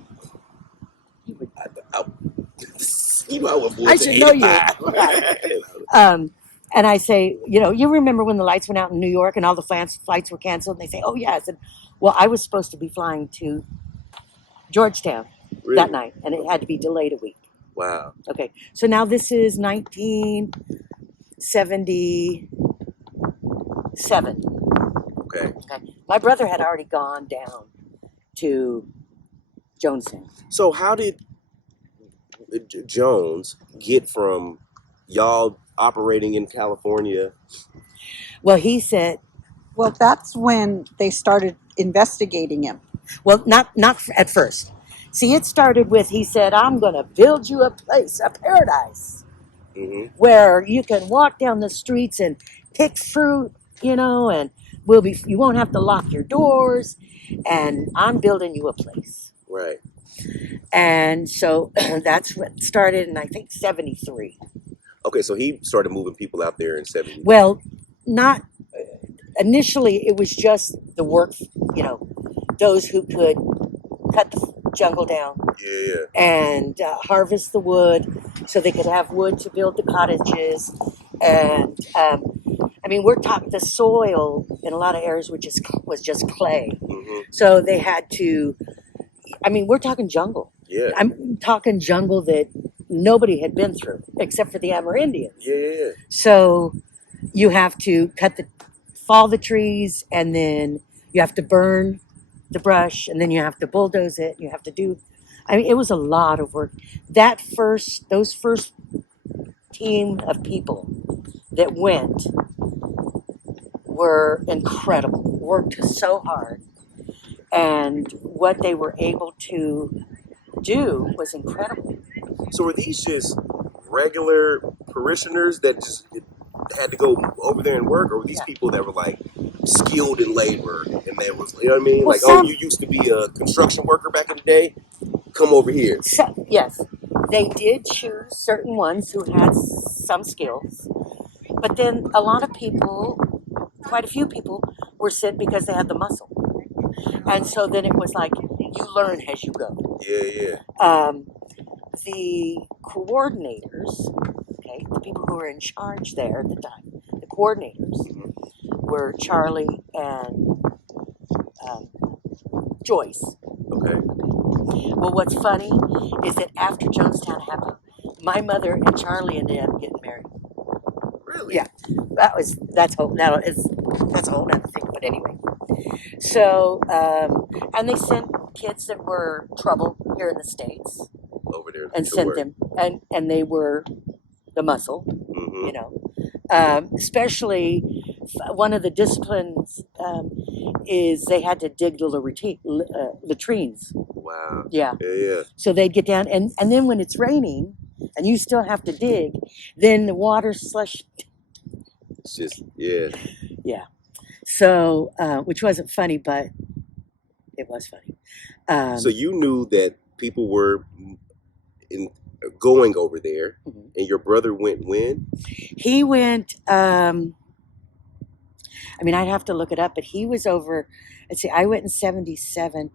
I should know you. And I say, you remember when the lights went out in New York and all the flights were canceled? And they say, oh, yeah. I said, well, I was supposed to be flying to Georgetown that night, and it had to be delayed a week. Wow. Okay. So now this is 1977. Okay. My brother had already gone down to Jonestown. So how did Jones get from y'all operating in California? Well, he said... Well, that's when they started investigating him. Well, not at first. See, it started with, he said, I'm going to build you a place, a paradise, where you can walk down the streets and pick fruit, and you won't have to lock your doors, and I'm building you a place. Right. And so that's what started in, I think, 73. Okay, so he started moving people out there in 73. Well, not initially, it was just the work, those who could cut the jungle down and harvest the wood so they could have wood to build the cottages. And we're talking the soil in a lot of areas was just clay. So they had to, we're talking jungle. Yeah. I'm talking jungle that nobody had been through except for the Amerindians. Yeah. So you have to fall the trees, and then you have to burn the brush, and then you have to bulldoze it. You have to do, it was a lot of work. Those first team of people that went were incredible, worked so hard. And what they were able to do was incredible. So were these just regular parishioners that just had to go over there and work, or were these people that were skilled in labor, and they was, you know what I mean? Well, you used to be a construction worker back in the day, come over here. Yes, they did choose certain ones who had some skills, but then a lot of people, quite a few people, were sent because they had the muscle, and so then it was like you learn as you go. Yeah. The coordinators, the people who were in charge there at the time, the coordinators were Charlie and Joyce. Okay. Well, what's funny is that after Jonestown happened, my mother and Charlie ended up getting married. Really? Yeah. That's a whole other thing. But anyway, so and they sent kids that were trouble here in the States over there and sent them, and they were the muscle, especially one of the disciplines is they had to dig the latrines. Wow. Yeah. Yeah. So they'd get down, and then when it's raining and you still have to dig, then the water slush. It's just, yeah. Yeah. So, which wasn't funny, but it was funny. So you knew that people were going over there, and your brother went when? He went, I'd have to look it up, but he was over let's see, I went in 77.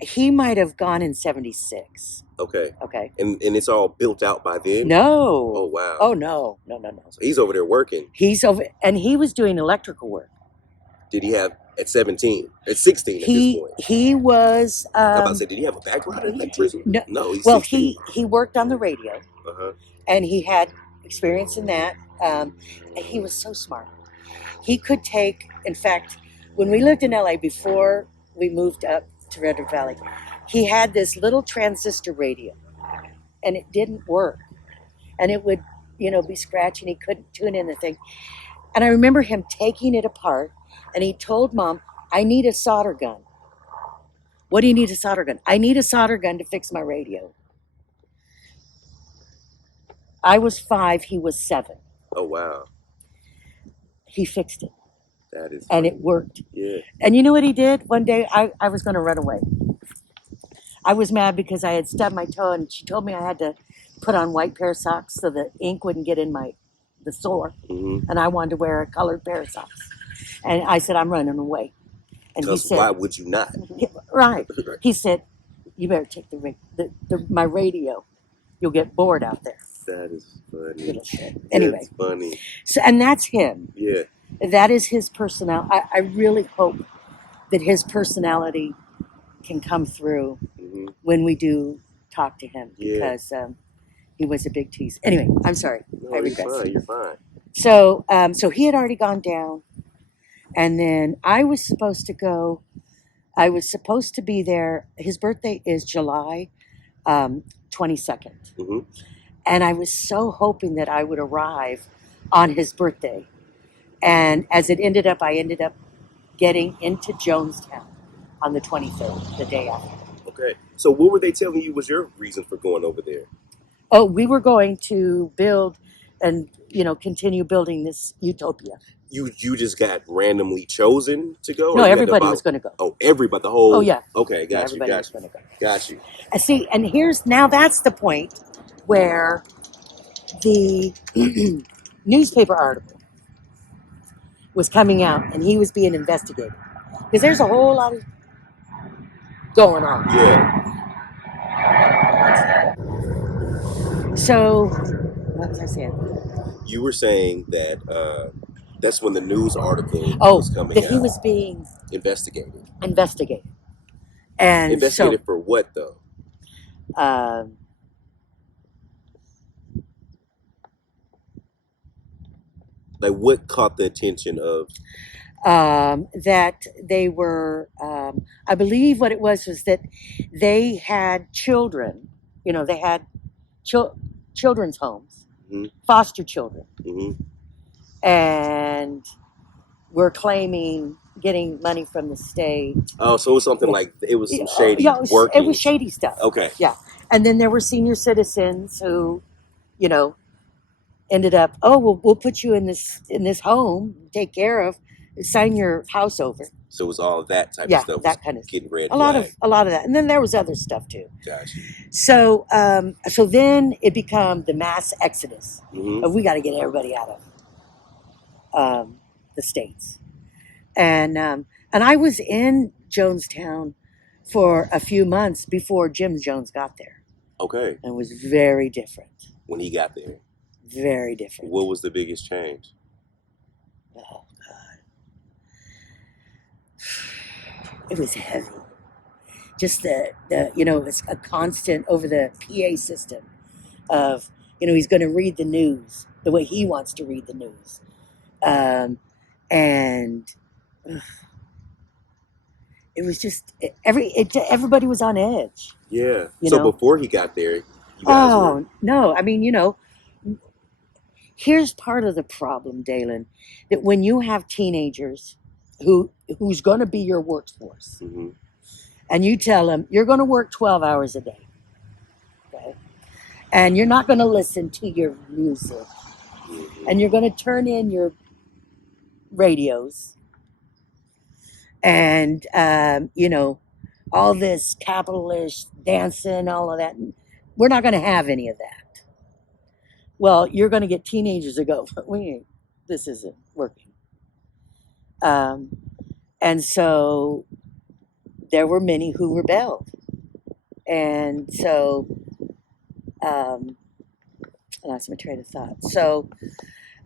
He might have gone in 76. Okay. Okay. And it's all built out by then? No. Oh, wow. Oh, no. So he's over there working. And he was doing electrical work. Did he have at 17? At 16 at this point? He was... I'm about to say, did he have a background in electricity? No, he's well, 16. he worked on the radio. Uh-huh. And he had experience in that. And he was so smart. He could take... In fact, when we lived in L.A. before we moved up to Redwood Valley, he had this little transistor radio. And it didn't work. And it would, be scratching. He couldn't tune in the thing. And I remember him taking it apart. And he told Mom, I need a solder gun. What do you need a solder gun? I need a solder gun to fix my radio. I was 5, he was 7. Oh, wow. He fixed it. That is and funny. It worked. Yeah. And you know what he did? One day, I was going to run away. I was mad because I had stubbed my toe, and she told me I had to put on white pair of socks so the ink wouldn't get in the sore. Mm-hmm. And I wanted to wear a colored pair of socks. And I said, I'm running away. And he said, why would you not? Right. He said, you better take my radio. You'll get bored out there. That is funny. Anyway. That's funny. So, and that's him. Yeah. That is his personality. I really hope that his personality can come through when we do talk to him, because he was a big tease. Anyway, I'm sorry. No, you're fine. So, so he had already gone down, and then I was supposed to go. I was supposed to be there. His birthday is July 22nd. Mm-hmm. And I was so hoping that I would arrive on his birthday. And as it ended up, I ended up getting into Jonestown on the 23rd, the day after. Okay. So what were they telling you was your reason for going over there? Oh, we were going to build and, continue building this utopia. You just got randomly chosen to go? No, everybody was going to go. Oh, everybody, the whole... Oh, yeah. Okay, got you. Was going to go. Got you. See, and now that's the point where the newspaper article was coming out, and he was being investigated. Because there's a whole lot of going on. Yeah. So, what was I saying? You were saying that that's when the news article was coming out. That he was being investigated. And investigated for what, though? Like, what caught the attention of? That they were, I believe what it was that they had children, they had children's homes, foster children, and were claiming getting money from the state. Oh, so it was something like, it was some shady work. It was shady stuff. Okay. Yeah. And then there were senior citizens who, ended up, we'll put you in this home, take care of, sign your house over. So it was all that type of stuff. That kind of getting red a lot of that, and then there was other stuff too. Gotcha. So so then it became the mass exodus. We got to get everybody out of the states, and I was in Jonestown for a few months before Jim Jones got there. Okay. And it was very different when he got there. Very different. What was the biggest change? Oh, God. It was heavy. Just it's a constant over the PA system of, he's going to read the news the way he wants to read the news. It was just, everybody was on edge. Yeah. So before he got there, you guys were... no. I mean, here's part of the problem, Dalen, that when you have teenagers who's going to be your workforce, and you tell them you're going to work 12 hours a day, okay, and you're not going to listen to your music, and you're going to turn in your radios, and all this capitalist dancing, all of that, we're not going to have any of that. Well, you're going to get teenagers that go, this isn't working. And so there were many who rebelled. And so, I lost my train of thought. So,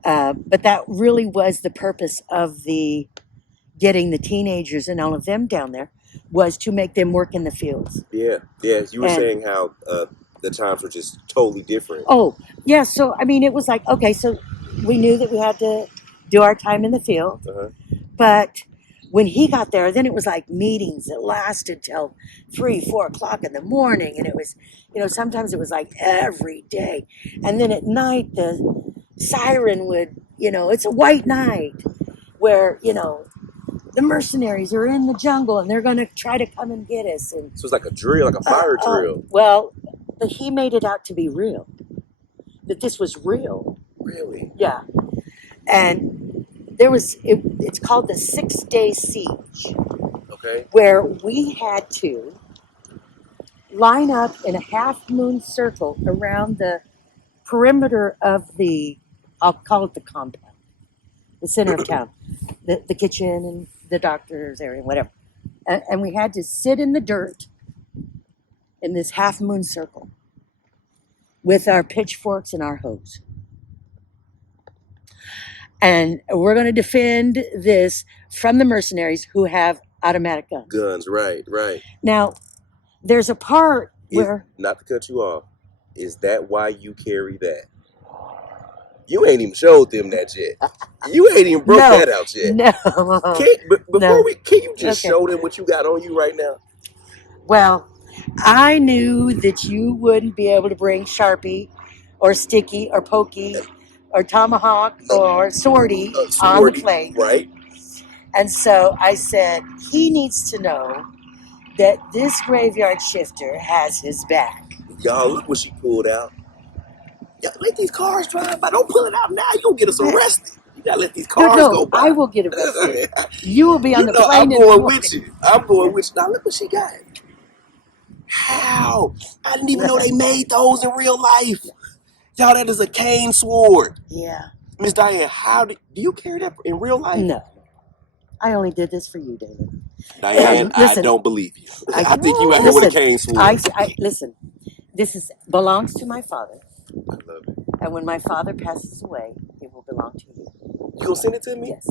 but that really was the purpose of the getting the teenagers and all of them down there, was to make them work in the fields. Yeah. You were saying how the times were just totally different. Oh, yeah. So, I mean, it was like, okay, so we knew that we had to do our time in the field. But when he got there, then it was like meetings that lasted till 3, 4 o'clock in the morning. And it was, sometimes it was like every day. And then at night, the siren would, it's a white night where, the mercenaries are in the jungle and they're going to try to come and get us. And so it's like a drill, like a fire drill. Well, but he made it out to be real. That this was real. Really? Yeah. And there was, it's called the 6-day siege. Okay. Where we had to line up in a half-moon circle around the perimeter of the, I'll call it the compound, the center of town, the kitchen and the doctor's area, whatever. And we had to sit in the dirt in this half-moon circle with our pitchforks and our hose. And we're going to defend this from the mercenaries who have automatic guns. Guns, right. Now, there's a part where... Not to cut you off, is that why you carry that? You ain't even showed them that yet. You ain't even broke that out yet. No. Can you just show them what you got on you right now? Well, I knew that you wouldn't be able to bring Sharpie or Sticky or Pokey or Tomahawk or Swordy on the plane. Right. And so I said, he needs to know that this graveyard shifter has his back. Y'all, look what she pulled out. Y'all, let these cars drive by. Don't pull it out now. You'll get us arrested. You gotta let these cars go by. I will get arrested. You will be on the plane. I'm going with you. Now look what she got. How? I didn't even know they made those in real life. Y'all, that is a cane sword. Yeah. Miss Dianne, do you carry that in real life? No. I only did this for you, Dalen. Dianne, listen, I don't believe you. I think you out here with a cane sword. Listen, this belongs to my father. I love it. And when my father passes away, it will belong to you. You gonna send it to me? Yes.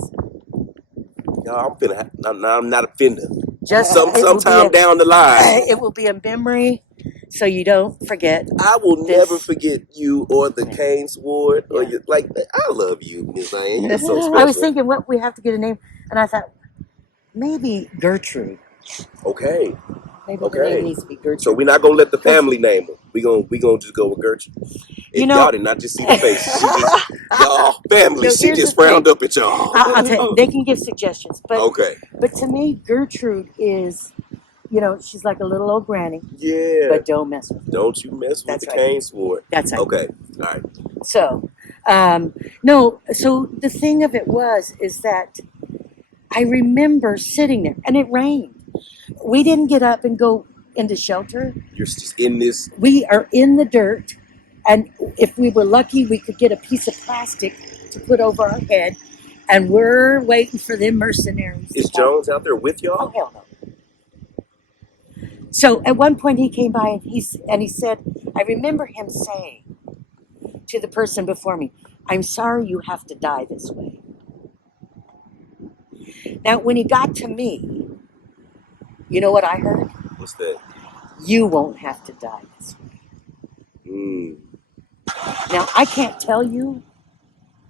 Y'all, I'm not offended. Just sometime down the line. It will be a memory, so you don't forget. I will never forget you or the cane sword. Or I love you, Miss Dianne. You're so special. I was thinking, what we have to get a name, and I thought maybe Gertrude. Okay. Maybe the name needs to be Gertrude. So we're not gonna let the family name her. We gonna just go with Gertrude. Y'all did not just see the face. She just y'all family. She just frowned up at y'all. I'll tell you, they can give suggestions, but okay. But to me, Gertrude is, she's like a little old granny. Yeah. But don't mess with her. Don't you mess with the cane sword. That's right. Okay. All right. So, no. So the thing of it is that I remember sitting there, and it rained. We didn't get up and go into shelter. You're just in this. We are in the dirt, and if we were lucky, we could get a piece of plastic to put over our head, and we're waiting for them mercenaries. Is Jones out there with y'all? Oh, hell no. So at one point he came by and he said, I remember him saying to the person before me, I'm sorry you have to die this way. Now, when he got to me, you know what I heard? What's that? You won't have to die this way. Now, I can't tell you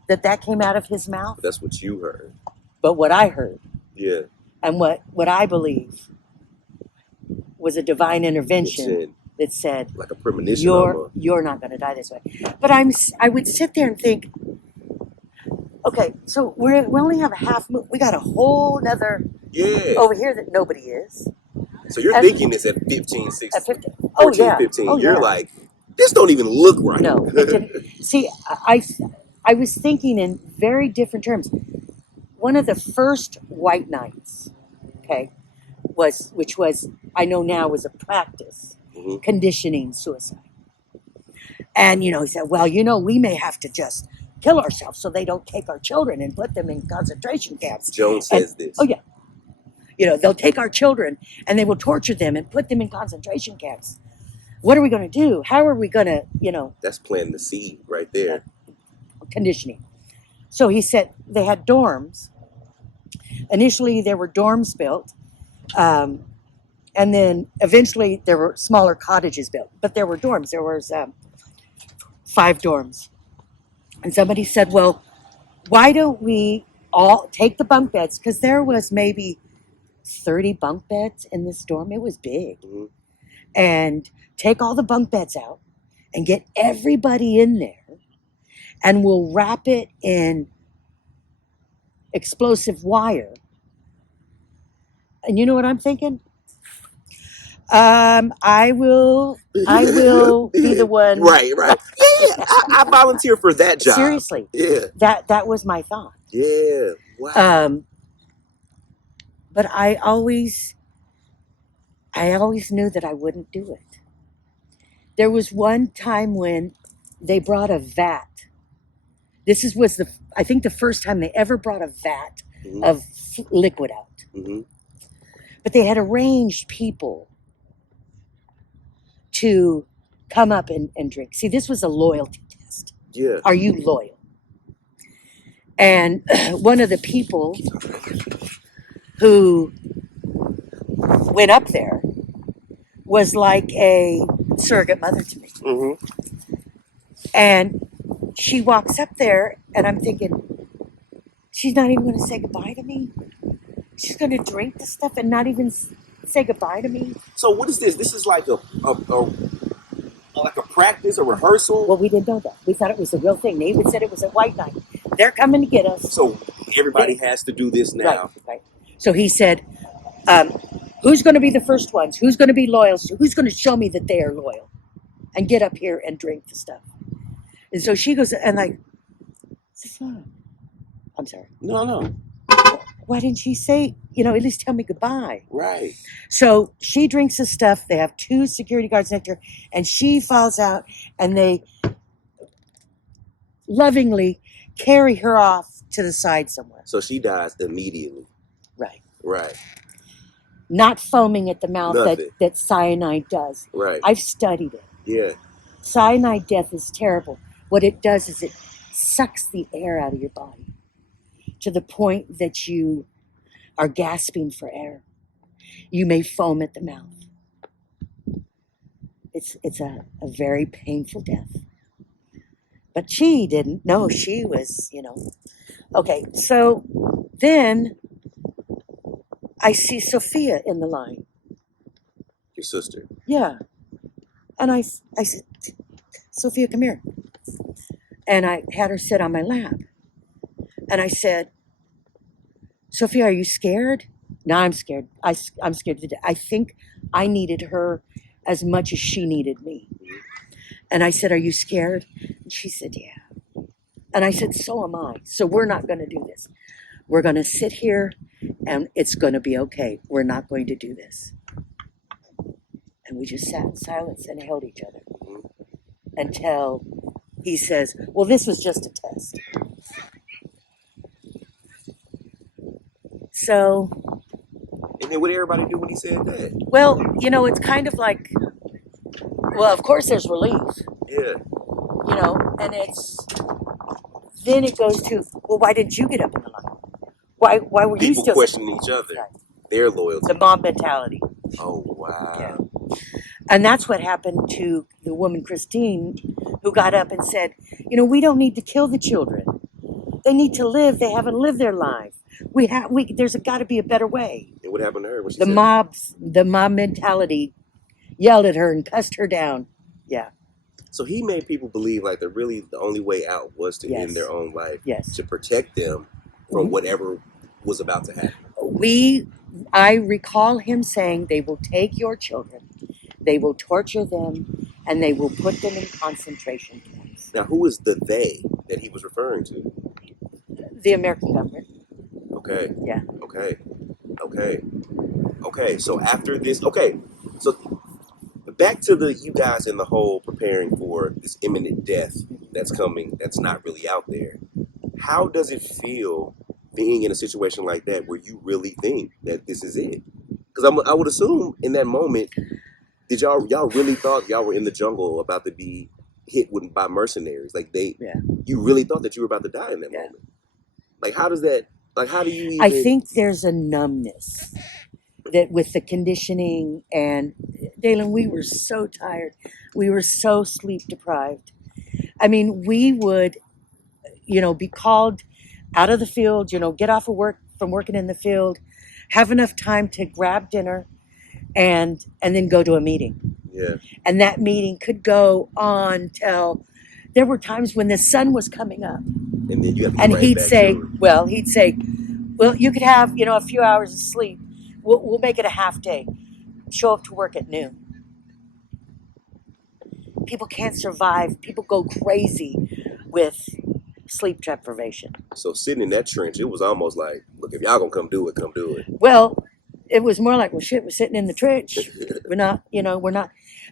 that came out of his mouth. That's what you heard. But what I heard. Yeah. And what I believe was a divine intervention that said, like a premonition. You're not going to die this way. But I would sit there and think, okay, so we only have a half moon. We got a whole nother over here that nobody is. So you're thinking this at 15, 16, at 15. 14, 15. You're like, this don't even look right. No. See, I was thinking in very different terms. One of the first white nights, which was, I know now was a practice, conditioning suicide. And, he said, well, we may have to just kill ourselves so they don't take our children and put them in concentration camps. Jones says this. Oh, yeah. You know, they'll take our children and they will torture them and put them in concentration camps. What are we going to do? How are we going to, you know? That's planting the seed right there. Conditioning. So he said they had dorms. Initially, there were dorms built. And then eventually there were smaller cottages built. But there were dorms. There was 5 dorms. And somebody said, well, why don't we all take the bunk beds? Because there was maybe 30 bunk beds in this dorm. It was big. Mm-hmm. And take all the bunk beds out and get everybody in there, and we'll wrap it in explosive wire. And you know what I'm thinking? I will be the one. Right. Yeah, I volunteer for that job. Seriously. Yeah. That was my thought. Yeah. Wow. But I always knew that I wouldn't do it. There was one time when they brought a vat. Was I think the first time they ever brought a vat Mm-hmm. of liquid out. Mm-hmm. But they had arranged people to come up and drink. See, this was a loyalty test. Yeah. Are you loyal? And one of the people who went up there was like a surrogate mother to me. Mm-hmm. And she walks up there, and I'm thinking, she's not even going to say goodbye to me? She's going to drink the stuff and not even say goodbye to me? So what is this? This is like a practice, a rehearsal? Well, we didn't know that. We thought it was a real thing. They even said it was a white night. They're coming to get us. So everybody has to do this now. Right. So he said, who's going to be the first ones? Who's going to be loyal? Who's going to show me that they are loyal? And get up here and drink the stuff. And so she goes, and like, I'm sorry. No. Why didn't she say, at least tell me goodbye? Right. So she drinks the stuff. They have 2 security guards next to her, and she falls out, and they lovingly carry her off to the side somewhere. So she dies immediately. Right. Not foaming at the mouth that cyanide does. Right. I've studied it. Yeah. Cyanide death is terrible. What it does is it sucks the air out of your body to the point that you are gasping for air. You may foam at the mouth. It's a very painful death. But she didn't. No, she was, Okay, so then I see Sophia in the line. Your sister? Yeah. And I said, Sophia, come here. And I had her sit on my lap. And I said, Sophia, are you scared? No, I'm scared. I'm scared to death. I think I needed her as much as she needed me. And I said, are you scared? And she said, yeah. And I said, so am I. So we're not going to do this. We're going to sit here and it's going to be okay. We're not going to do this. And we just sat in silence and held each other until he says, well, this was just a test. So. And then what did everybody do when he said that? Well, it's kind of like, well, of course there's relief. Yeah. And then it goes to, well, why didn't you get up in the line? Why were you still? People questioning each other, their loyalty. The mob mentality. Oh, wow. Yeah. And that's what happened to the woman, Christine, who got up and said, we don't need to kill the children. They need to live. They haven't lived their life. There's got to be a better way. And what happened to her? The mob mentality yelled at her and cussed her down. Yeah. So he made people believe like the only way out was to end their own life. Yes. To protect them from whatever was about to happen. I recall him saying they will take your children, they will torture them, and they will put them in concentration camps. Now, who is the they that he was referring to? The American government. Okay. Yeah. Okay. So after this, so back to you guys in the whole preparing for this imminent death that's coming, that's not really out there. How does it feel being in a situation like that where you really think that this is it? Because I would assume in that moment, did y'all really thought y'all were in the jungle about to be hit by mercenaries? Like you really thought that you were about to die in that moment. Like how does that? Like how do you even? I think there's a numbness that with the conditioning and Dalen, we were so tired, we were so sleep deprived. I mean, we would, be called out of the field, get off of work from working in the field, have enough time to grab dinner, and then go to a meeting. Yeah. And that meeting could go on till there were times when the sun was coming up. And then you have to and right he'd back say, to it. well, you could have, a few hours of sleep. We'll make it a half day. Show up to work at noon. People can't survive. People go crazy with sleep deprivation. So sitting in that trench, it was almost like, look, if y'all gonna come do it, come do it. Well, it was more like, well, shit, we're sitting in the trench. We're not.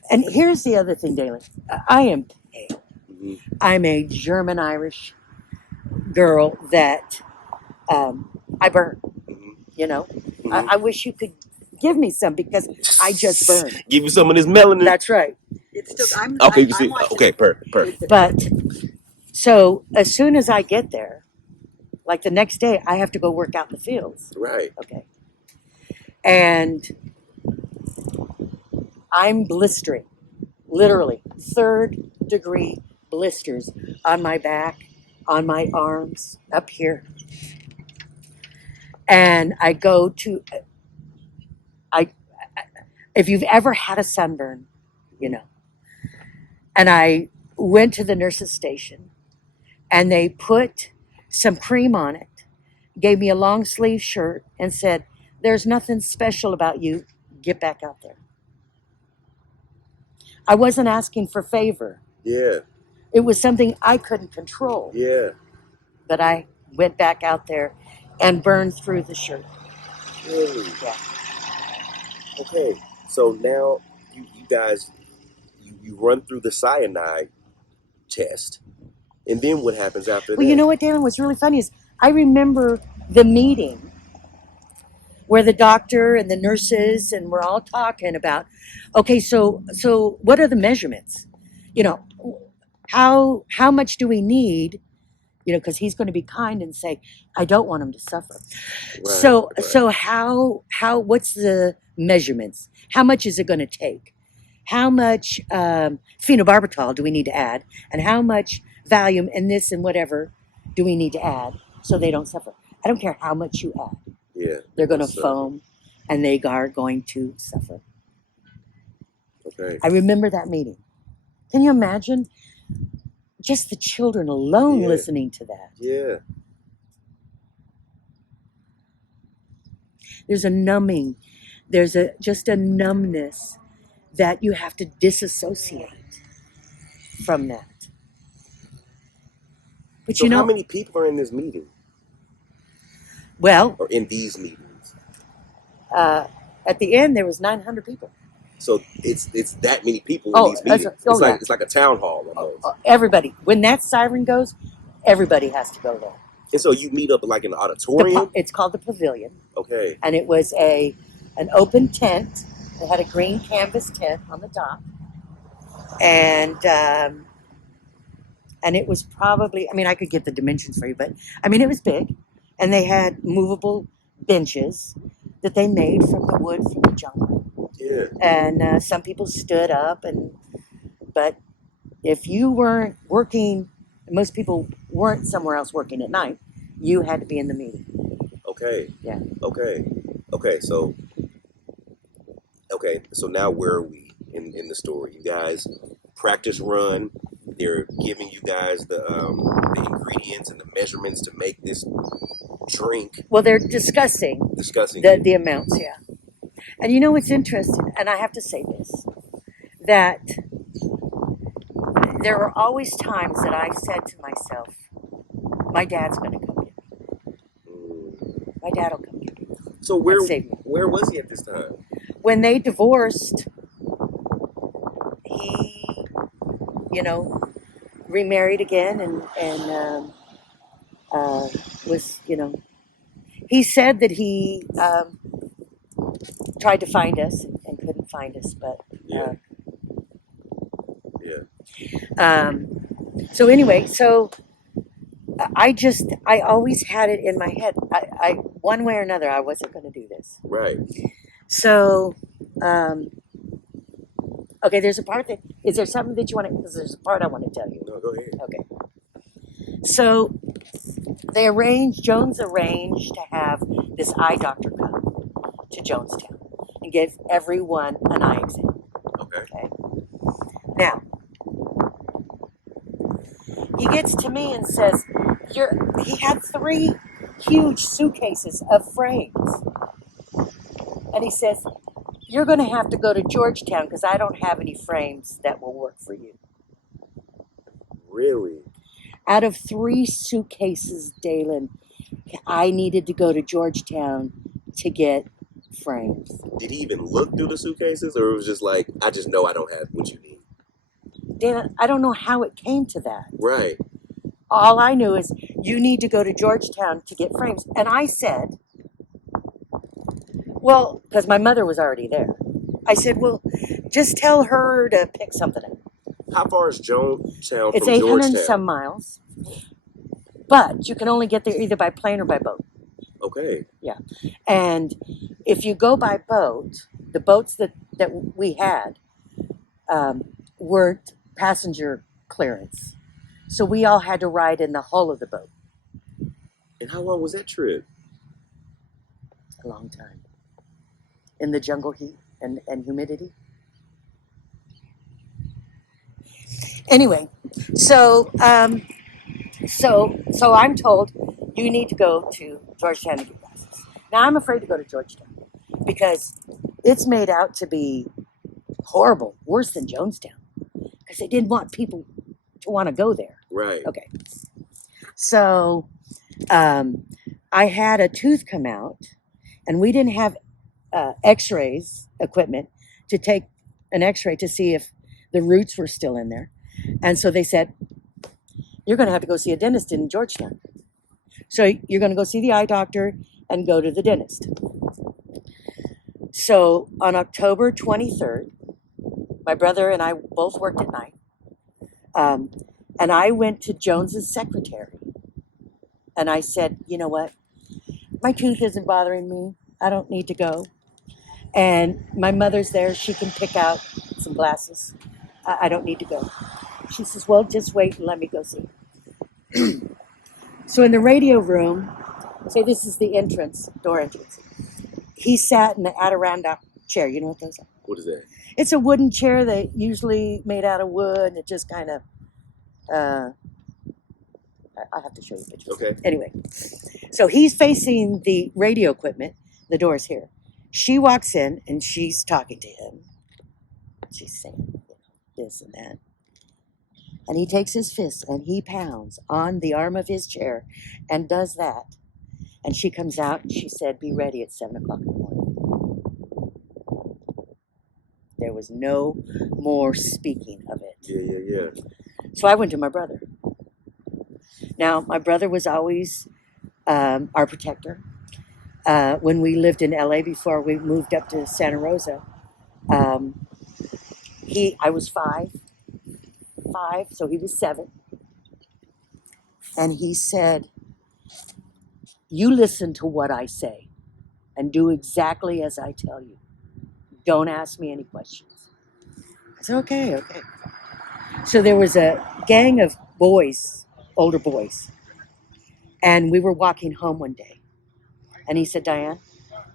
And here's the other thing, Dalen. I am pale. Mm-hmm. I'm a German-Irish girl that I burn. Mm-hmm. Mm-hmm. I wish you could give me some because I just burn. Give you some of this melanin. That's right. It's still, I'm Okay, perfect. But so as soon as I get there, like the next day, I have to go work out in the fields. Right. Okay. And I'm blistering, literally 3rd-degree blisters on my back, on my arms, up here. And I go to, if you've ever had a sunburn, and I went to the nurse's station and they put some cream on it, gave me a long sleeve shirt and said, there's nothing special about you. Get back out there. I wasn't asking for favor. Yeah. It was something I couldn't control. Yeah. But I went back out there and burned through the shirt. Really? Yeah. Okay. So now you guys, you run through the cyanide test. And then what happens after that? Well, you know what, Dalen, what's really funny is I remember the meeting where the doctor and the nurses and we're all talking about, okay, so what are the measurements? How much do we need? Because he's going to be kind and say, I don't want him to suffer. Right, So how what's the measurements? How much is it going to take? How much phenobarbital do we need to add? And how much Valium and this and whatever do we need to add so they don't suffer? I don't care how much you add. Yeah. They're going to foam and they are going to suffer. Okay. I remember that meeting. Can you imagine? Just the children alone listening to that. Yeah. There's a numbing. There's just a numbness that you have to disassociate from that. But So how many people are in this meeting? Well, or in these meetings? At the end, there was 900 people. So it's that many people in these meetings. It's like a town hall almost. Everybody. When that siren goes, everybody has to go there. And so you meet up like in an auditorium? It's called the Pavilion. Okay. And it was an open tent. It had a green canvas tent on the top. And it was probably, I could get the dimensions for you, but it was big. And they had movable benches that they made from the wood from the jungle. Yeah. And some people stood up, but if you weren't working, most people weren't somewhere else working at night, you had to be in the meeting. Okay. Yeah. Okay. So now where are we in the story? You guys practice run. They're giving you guys the ingredients and the measurements to make this drink. Well, they're discussing the amounts, yeah. And you know what's interesting, and I have to say this, that there were always times that I said to myself, my dad's going to come get me. My dad will come get me. So where was he at this time? When they divorced, he, remarried again and was, He said that he tried to find us and couldn't find us, but so anyway, so I always had it in my head. I one way or another, I wasn't going to do this. Right. So, okay, there's a part that, is there something that you want to, because there's a part I want to tell you. No, go ahead. Okay. So, Jones arranged to have this eye doctor come to Jonestown and give everyone an eye exam. Okay. Now, he gets to me and says, he had 3 huge suitcases of frames. And he says, you're going to have to go to Georgetown because I don't have any frames that will work for you. Really? Out of 3 suitcases, Dalen, I needed to go to Georgetown to get frames. Did he even look through the suitcases, or it was just like, I just know I don't have what you need? Dalen, I don't know how it came to that. Right. All I knew is you need to go to Georgetown to get frames. And I said, well, because my mother was already there. I said, well, just tell her to pick something up. How far is Jonestown It's from 800 Georgetown? and some miles. But you can only get there either by plane or by boat. Okay. Yeah. And if you go by boat, the boats that we had weren't passenger clearance. So we all had to ride in the hull of the boat. And how long was that trip? A long time. In the jungle heat and humidity. Anyway, so I'm told you need to go to Georgetown to get glasses. Now I'm afraid to go to Georgetown because it's made out to be horrible, worse than Jonestown, because they didn't want people to want to go there. Right. Okay. So I had a tooth come out, and we didn't have X-rays equipment to take an X-ray to see if the roots were still in there. And so they said, you're going to have to go see a dentist in Georgetown. So you're going to go see the eye doctor and go to the dentist. So on October 23rd, my brother and I both worked at night. And I went to Jones's secretary. And I said, you know what? My tooth isn't bothering me. I don't need to go. And my mother's there. She can pick out some glasses. I don't need to go. She says, well, just wait and let me go see. So in the radio room, say this is the door entrance. He sat in the Adirondack chair. You know what those are? What is that? It's a wooden chair that usually made out of wood. It just kind of, I'll have to show you pictures. Okay. Anyway, so he's facing the radio equipment. The door's here. She walks in and she's talking to him. She's saying this and that. And he takes his fist and he pounds on the arm of his chair and does that. And she comes out and she said, be ready at 7 o'clock in the morning. There was no more speaking of it. Yeah. So I went to my brother. Now, my brother was always our protector. When we lived in LA before we moved up to Santa Rosa, I was five, so he was 7. And he said, you listen to what I say and do exactly as I tell you. Don't ask me any questions. I said, okay. So there was a gang of boys, older boys, and we were walking home one day. And he said, Dianne,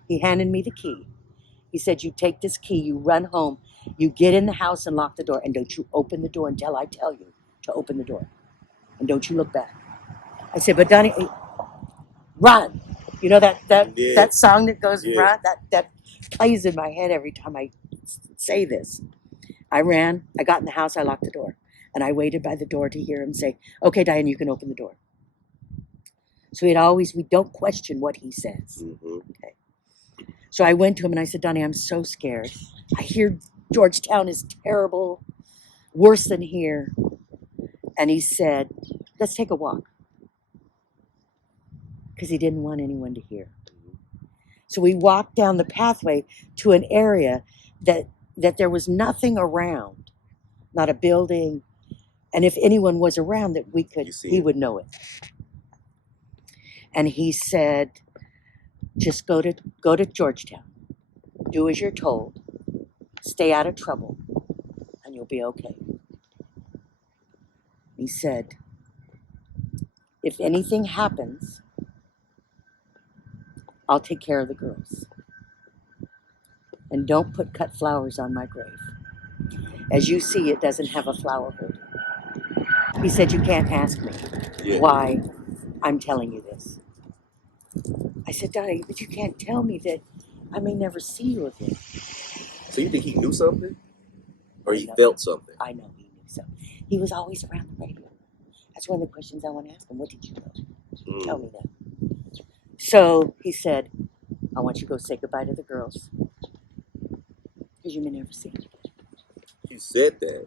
he handed me the key. He said, you take this key, you run home, you get in the house and lock the door, and don't you open the door until I tell you to open the door. And don't you look back. I said, but Donnie, run. You know that song that goes, run? That plays in my head every time I say this. I ran, I got in the house, I locked the door. And I waited by the door to hear him say, okay, Dianne, you can open the door. So we don't question what he says. Mm-hmm. Okay. So I went to him and I said, Donnie, I'm so scared. I hear Georgetown is terrible, worse than here. And he said, let's take a walk. Because he didn't want anyone to hear. So we walked down the pathway to an area that there was nothing around, not a building. And if anyone was around that he would know it. And he said, just go to Georgetown. Do as you're told. Stay out of trouble, and you'll be okay. He said, if anything happens, I'll take care of the girls. And don't put cut flowers on my grave. As you see, it doesn't have a flower holder. He said, you can't ask me why I'm telling you this. I said, Donnie, but you can't tell me that I may never see you again. So you think he knew something? Or he felt something? I know he knew something. He was always around the radio. That's one of the questions I want to ask him. What did you know? Tell me that. So he said, I want you to go say goodbye to the girls. Because you may never see them again. You said that.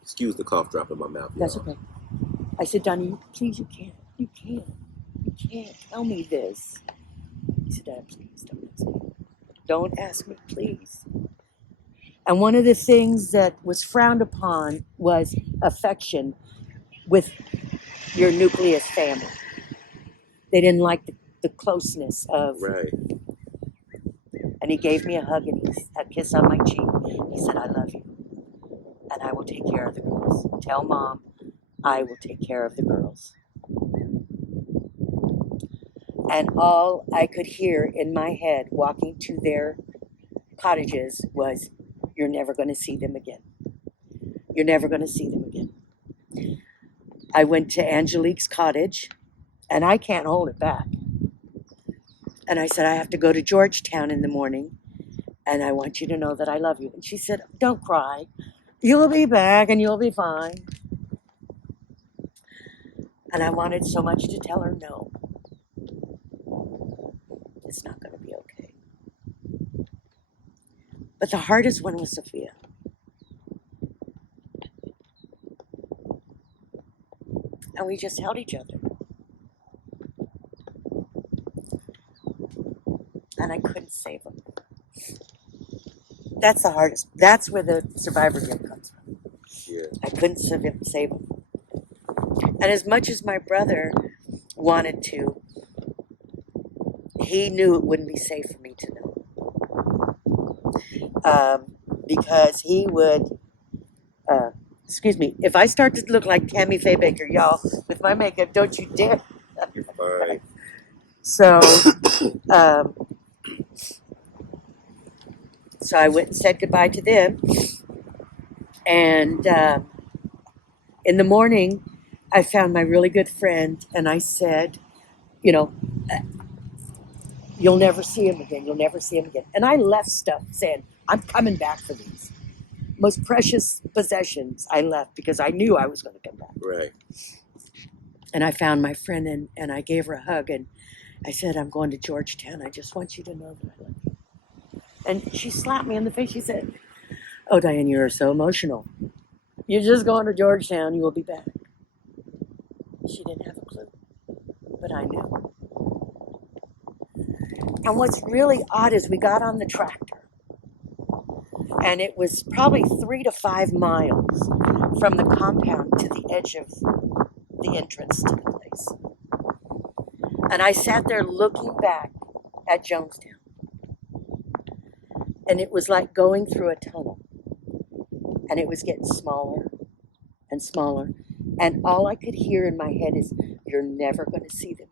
Excuse the cough drop in my mouth. That's okay. I said, Donnie, please, you can't. You can't tell me this. He said, Dad, please don't ask me. Don't ask me, please. And one of the things that was frowned upon was affection with your nucleus family. They didn't like the closeness of. Right. And he gave me a hug and a kiss on my cheek. He said, I love you. And I will take care of the girls. Tell Mom, I will take care of the girls. And all I could hear in my head walking to their cottages was, you're never going to see them again. You're never going to see them again. I went to Angelique's cottage, and I can't hold it back. And I said, I have to go to Georgetown in the morning, and I want you to know that I love you. And she said, don't cry. You'll be back, and you'll be fine. And I wanted so much to tell her, no, it's not going to be okay. But the hardest one was Sophia. And we just held each other. And I couldn't save him. That's the hardest. That's where the survivor guilt comes from. Yeah. I couldn't save him. And as much as my brother wanted to, he knew it wouldn't be safe for me to know. Because he would, if I start to look like Tammy Faye Baker, y'all, with my makeup, don't you dare. You're fine. So, so I went and said goodbye to them. And in the morning, I found my really good friend, and I said, you'll never see him again. You'll never see him again. And I left stuff saying, I'm coming back for these. Most precious possessions I left because I knew I was going to come back. Right. And I found my friend, and I gave her a hug, and I said, I'm going to Georgetown. I just want you to know that I love you. And she slapped me in the face. She said, oh, Diane, you're so emotional. You're just going to Georgetown. You will be back. She didn't have a clue, but I knew. And what's really odd is we got on the tractor, and it was probably 3 to 5 miles from the compound to the edge of the entrance to the place. And I sat there looking back at Jonestown. And it was like going through a tunnel. And it was getting smaller and smaller. And all I could hear in my head is, you're never going to see them